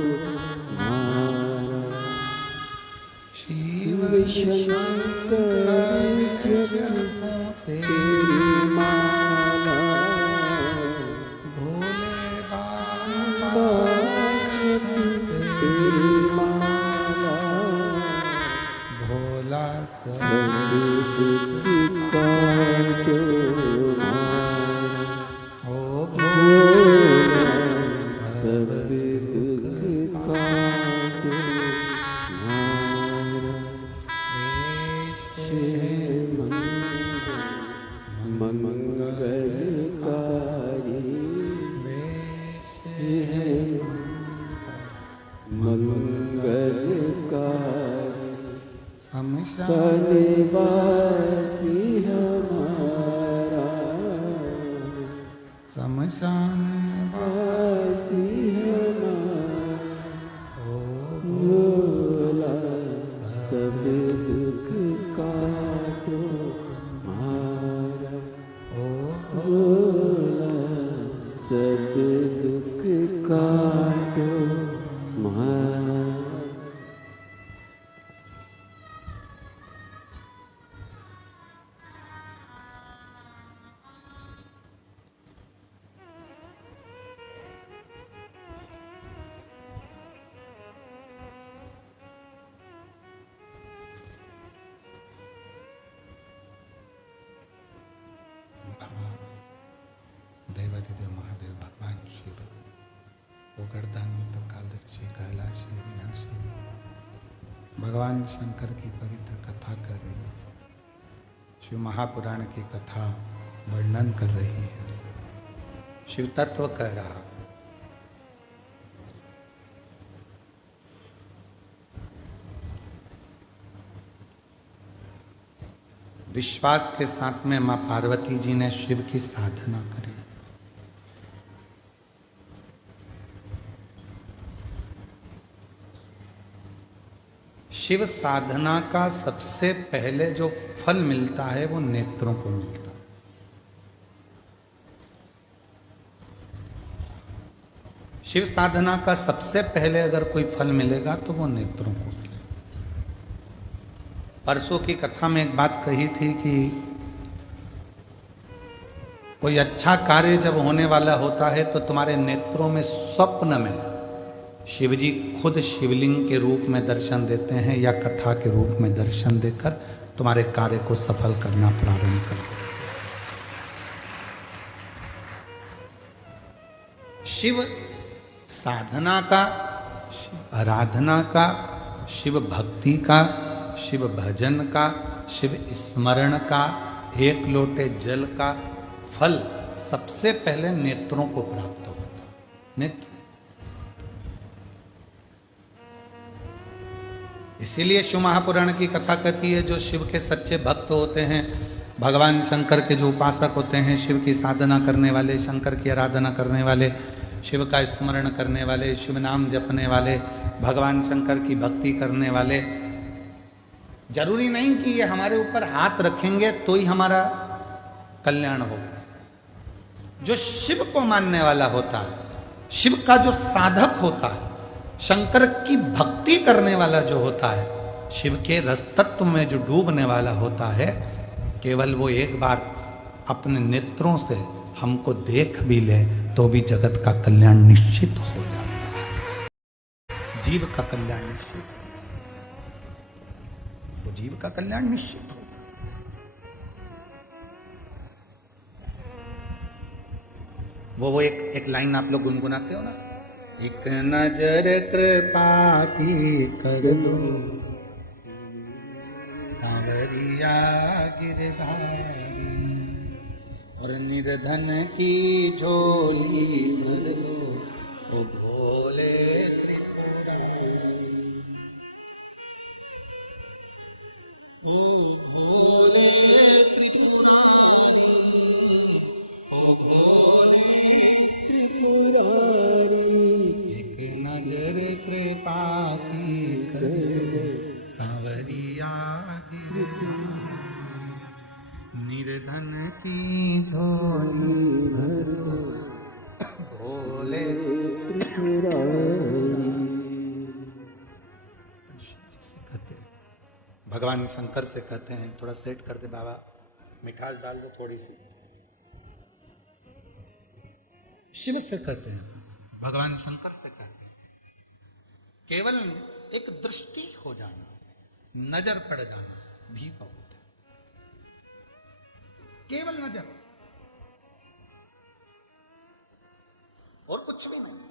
शिव शंकर जगत तेरी माला भोले बाबा तेरी माला भोला सब दुख काटो ओ भोला सब दुख काटो मंगलकारी मंगलकारी शनिवासी हमारा शमशान वासी हमारा ओ भोला सब दुख काटो मारा ओ भोला सब दुख काटो मारा। देवादिदेव महादेव भगवान शिव उगड़दानी तो कालदर्शी कैलाशी विनाशी भगवान शंकर की पवित्र कथा कर रही है। शिव महापुराण की कथा वर्णन कर रही है। शिव तत्व कह रहा। विश्वास के साथ में मां पार्वती जी ने शिव की साधना करी। शिव साधना का सबसे पहले जो फल मिलता है वो नेत्रों को मिलता है। शिव साधना का सबसे पहले अगर कोई फल मिलेगा तो वो नेत्रों को मिलेगा। परसों की कथा में एक बात कही थी कि कोई अच्छा कार्य जब होने वाला होता है तो तुम्हारे नेत्रों में स्वप्न में शिवजी खुद शिवलिंग के रूप में दर्शन देते हैं या कथा के रूप में दर्शन देकर तुम्हारे कार्य को सफल करना प्रारंभ कर देते हैं। शिव साधना का, शिव आराधना का, शिव भक्ति का, शिव भजन का, शिव स्मरण का, एक लोटे जल का फल सबसे पहले नेत्रों को प्राप्त होता है। नेत्र इसीलिए शिव महापुराण की कथा कहती है जो शिव के सच्चे भक्त होते हैं, भगवान शंकर के जो उपासक होते हैं, शिव की साधना करने वाले, शंकर की आराधना करने वाले, शिव का स्मरण करने वाले, शिव नाम जपने वाले, भगवान शंकर की भक्ति करने वाले, जरूरी नहीं कि ये हमारे ऊपर हाथ रखेंगे तो ही हमारा कल्याण होगा। जो शिव को मानने वाला होता है, शिव का जो साधक होता है, शंकर की भक्ति करने वाला जो होता है, शिव के रस तत्व में जो डूबने वाला होता है, केवल वो एक बार अपने नेत्रों से हमको देख भी ले तो भी जगत का कल्याण निश्चित हो जाए। जीव का कल्याण निश्चित हो, तो जीव का कल्याण निश्चित हो। वो एक लाइन आप लोग गुनगुनाते हो ना, एक नजर कृपा की कर दो सांवरिया गिरधारी, और निर्धन की झोली भर दो ओ भोले त्रिपुरारी, ओ भोले त्रिपुरारी, ओ भोले त्रिपुरारी, एक नजर कृपा की कर दो सांवरिया गिरधारी, निर्धन की झोली भर दो भोले त्रिपुरारी। भगवान शंकर से कहते हैं, थोड़ा सेट कर दे बाबा, मिठास डाल दो थोड़ी सी। शिव से कहते हैं, भगवान शंकर से कहते हैं, केवल एक दृष्टि हो जाना, नजर पड़ जाना भी बहुत है, केवल नजर और कुछ भी नहीं।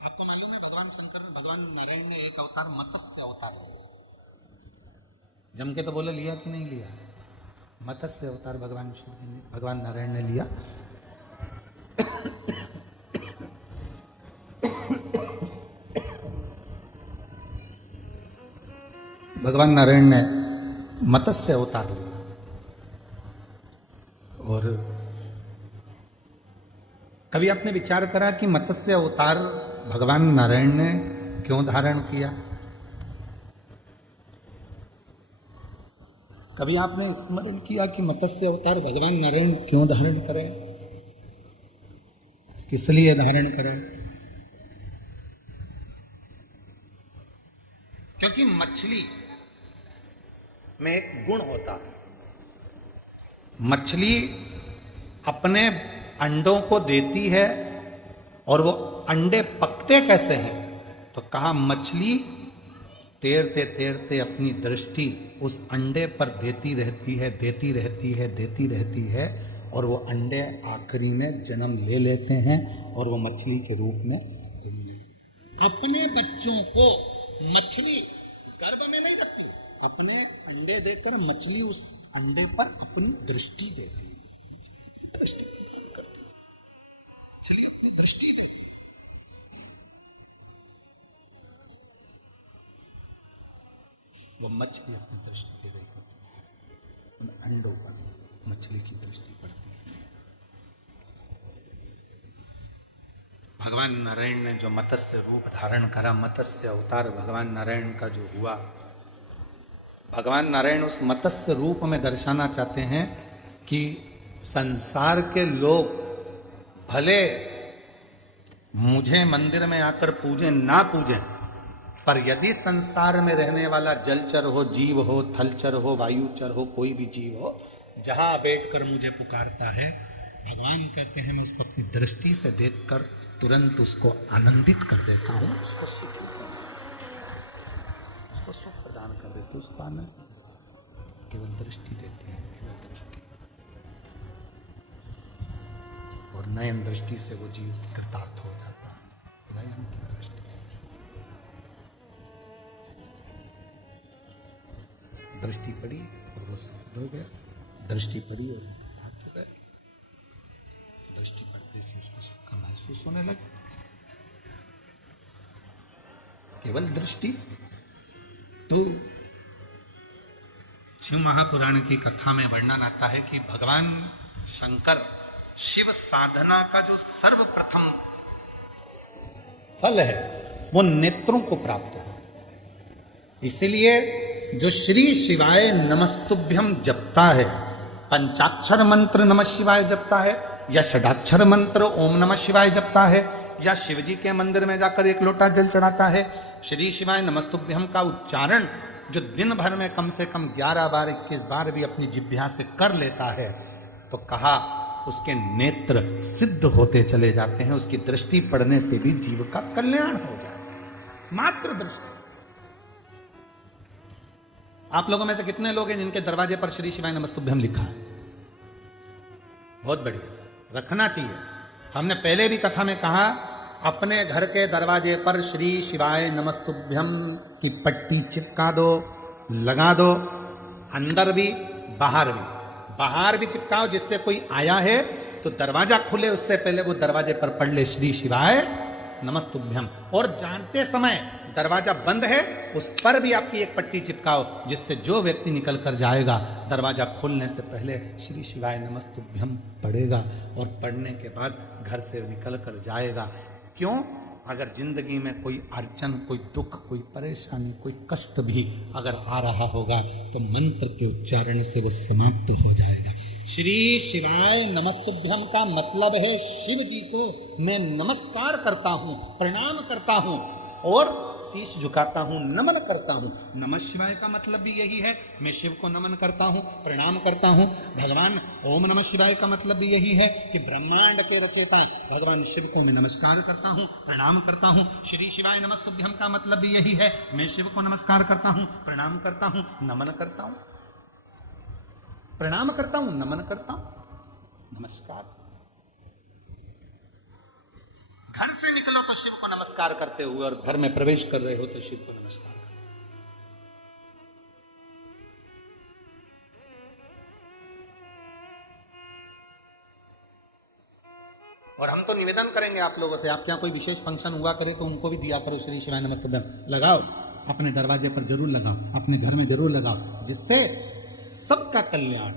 आपको मालूम है भगवान शंकर, भगवान नारायण ने एक अवतार मत्स्य अवतार लिया। जम के तो बोले लिया कि नहीं लिया? मत्स्य अवतार भगवान शिव जी ने, भगवान नारायण ने लिया। भगवान नारायण ने मत्स्य अवतार लिया, और कभी आपने विचार करा कि मत्स्य अवतार भगवान नारायण ने क्यों धारण किया? कभी आपने स्मरण किया कि मत्स्य अवतार भगवान नारायण क्यों धारण करें, किस लिए धारण करें? क्योंकि मछली में एक गुण होता है, मछली अपने अंडों को देती है, और वो अंडे पकते कैसे हैं? तो कहा मछली तैरते तैरते अपनी दृष्टि उस अंडे पर देती रहती है, देती रहती है, देती रहती है, और वो अंडे आखिरी में जन्म ले लेते हैं, और वो मछली के रूप में अपने बच्चों को मछली गर्भ में नहीं रखती, अपने अंडे देकर मछली उस अंडे पर अपनी दृष्टि देती है, दृष्टि करती है, मछली अपनी दृष्टि देती है। वो मछली अपनी दृष्टि दे रही है, उन अंडों पर मछली की दृष्टि पड़ती है। भगवान नारायण ने जो मत्स्य रूप धारण करा, मत्स्य अवतार भगवान नारायण का जो हुआ, भगवान नारायण उस मत्स्य रूप में दर्शाना चाहते हैं कि संसार के लोग भले मुझे मंदिर में आकर पूजें ना पूजें, पर यदि संसार में रहने वाला जलचर हो, जीव हो, थलचर हो, वायुचर हो, कोई भी जीव हो, जहां बैठकर मुझे पुकारता है, भगवान कहते हैं मैं उसको अपनी दृष्टि से देखकर तुरंत उसको आनंदित कर देता हूं, उसको सुख प्रदान कर देते, उसको आनंद, केवल दृष्टि देते हैं, केवल दृष्टि, और नयन दृष्टि से वो जीव कृतार्थ हो जाता है, नयन की दृष्टि से। दृष्टि पड़ी और वो सिद्ध हो गया, दृष्टि पड़ी और कृतार्थ हो गया, दृष्टि पड़ते से उसको सुख का महसूस होने लगा, केवल दृष्टि। तो शिव महापुराण की कथा में वर्णन आता है कि भगवान शंकर शिव साधना का जो सर्वप्रथम फल है वो नेत्रों को प्राप्त हो, इसलिए जो श्री शिवाय नमस्तुभ्यम जपता है, पंचाक्षर मंत्र नमः शिवाय जपता है, या षडाक्षर मंत्र ओम नमः शिवाय जपता है, या शिवजी के मंदिर में जाकर एक लोटा जल चढ़ाता है, श्री शिवाय नमस्तुभ्यम का उच्चारण जो दिन भर में कम से कम 11 बार 21 बार भी अपनी जिह्वा से कर लेता है, तो कहा उसके नेत्र सिद्ध होते चले जाते हैं, उसकी दृष्टि पड़ने से भी जीव का कल्याण हो जाता है। मात्र दृष्टि। आप लोगों में से कितने लोग हैं जिनके दरवाजे पर श्री शिवाय नमस्तुभ्यम लिखा है? बहुत बढ़िया, रखना चाहिए। हमने पहले भी कथा में कहा, अपने घर के दरवाजे पर श्री शिवाय नमस्तुभ्यम की पट्टी चिपका दो, लगा दो, अंदर भी बाहर भी चिपकाओ, जिससे कोई आया है तो दरवाजा खुले उससे पहले वो दरवाजे पर पढ़ ले श्री शिवाय नमस्तुभ्यम। और जानते समय दरवाजा बंद है उस पर भी आपकी एक पट्टी चिपकाओ, जिससे जो व्यक्ति निकल कर जाएगा दरवाजा खोलने से पहले श्री शिवाय नमस्तुभ्यम पढ़ेगा और पढ़ने के बाद घर से निकल कर जाएगा। क्यों? अगर जिंदगी में कोई अड़चन, कोई दुख, कोई परेशानी, कोई कष्ट भी अगर आ रहा होगा तो मंत्र के उच्चारण से वो समाप्त हो जाएगा। श्री शिवाय नमस्तुभ्यम का मतलब है शिव जी को मैं नमस्कार करता हूं, प्रणाम करता हूं और शीश झुकाता हूं, नमन करता हूं। नमः शिवाय का मतलब भी यही है, मैं शिव को नमन करता हूं, प्रणाम करता हूं। भगवान ओम नमः शिवाय का मतलब भी यही है कि ब्रह्मांड के रचयिता भगवान शिव को मैं नमस्कार करता हूं, प्रणाम करता हूं। श्री शिवाय नमस्तुभ्यम का मतलब भी यही है, मैं शिव को नमस्कार करता हूं, प्रणाम करता हूं, नमन करता हूं, प्रणाम करता हूं, नमन करता हूं, नमस्कार। घर से निकलो तो शिव को नमस्कार करते हुए और घर में प्रवेश कर रहे हो तो शिव को नमस्कार करते। और हम तो निवेदन करेंगे आप लोगों से, आपके यहां कोई विशेष फंक्शन हुआ करे तो उनको भी दिया करो श्री शिवाय नमस्तुभ्यम। लगाओ, अपने दरवाजे पर जरूर लगाओ, अपने घर में जरूर लगाओ, जिससे सबका कल्याण,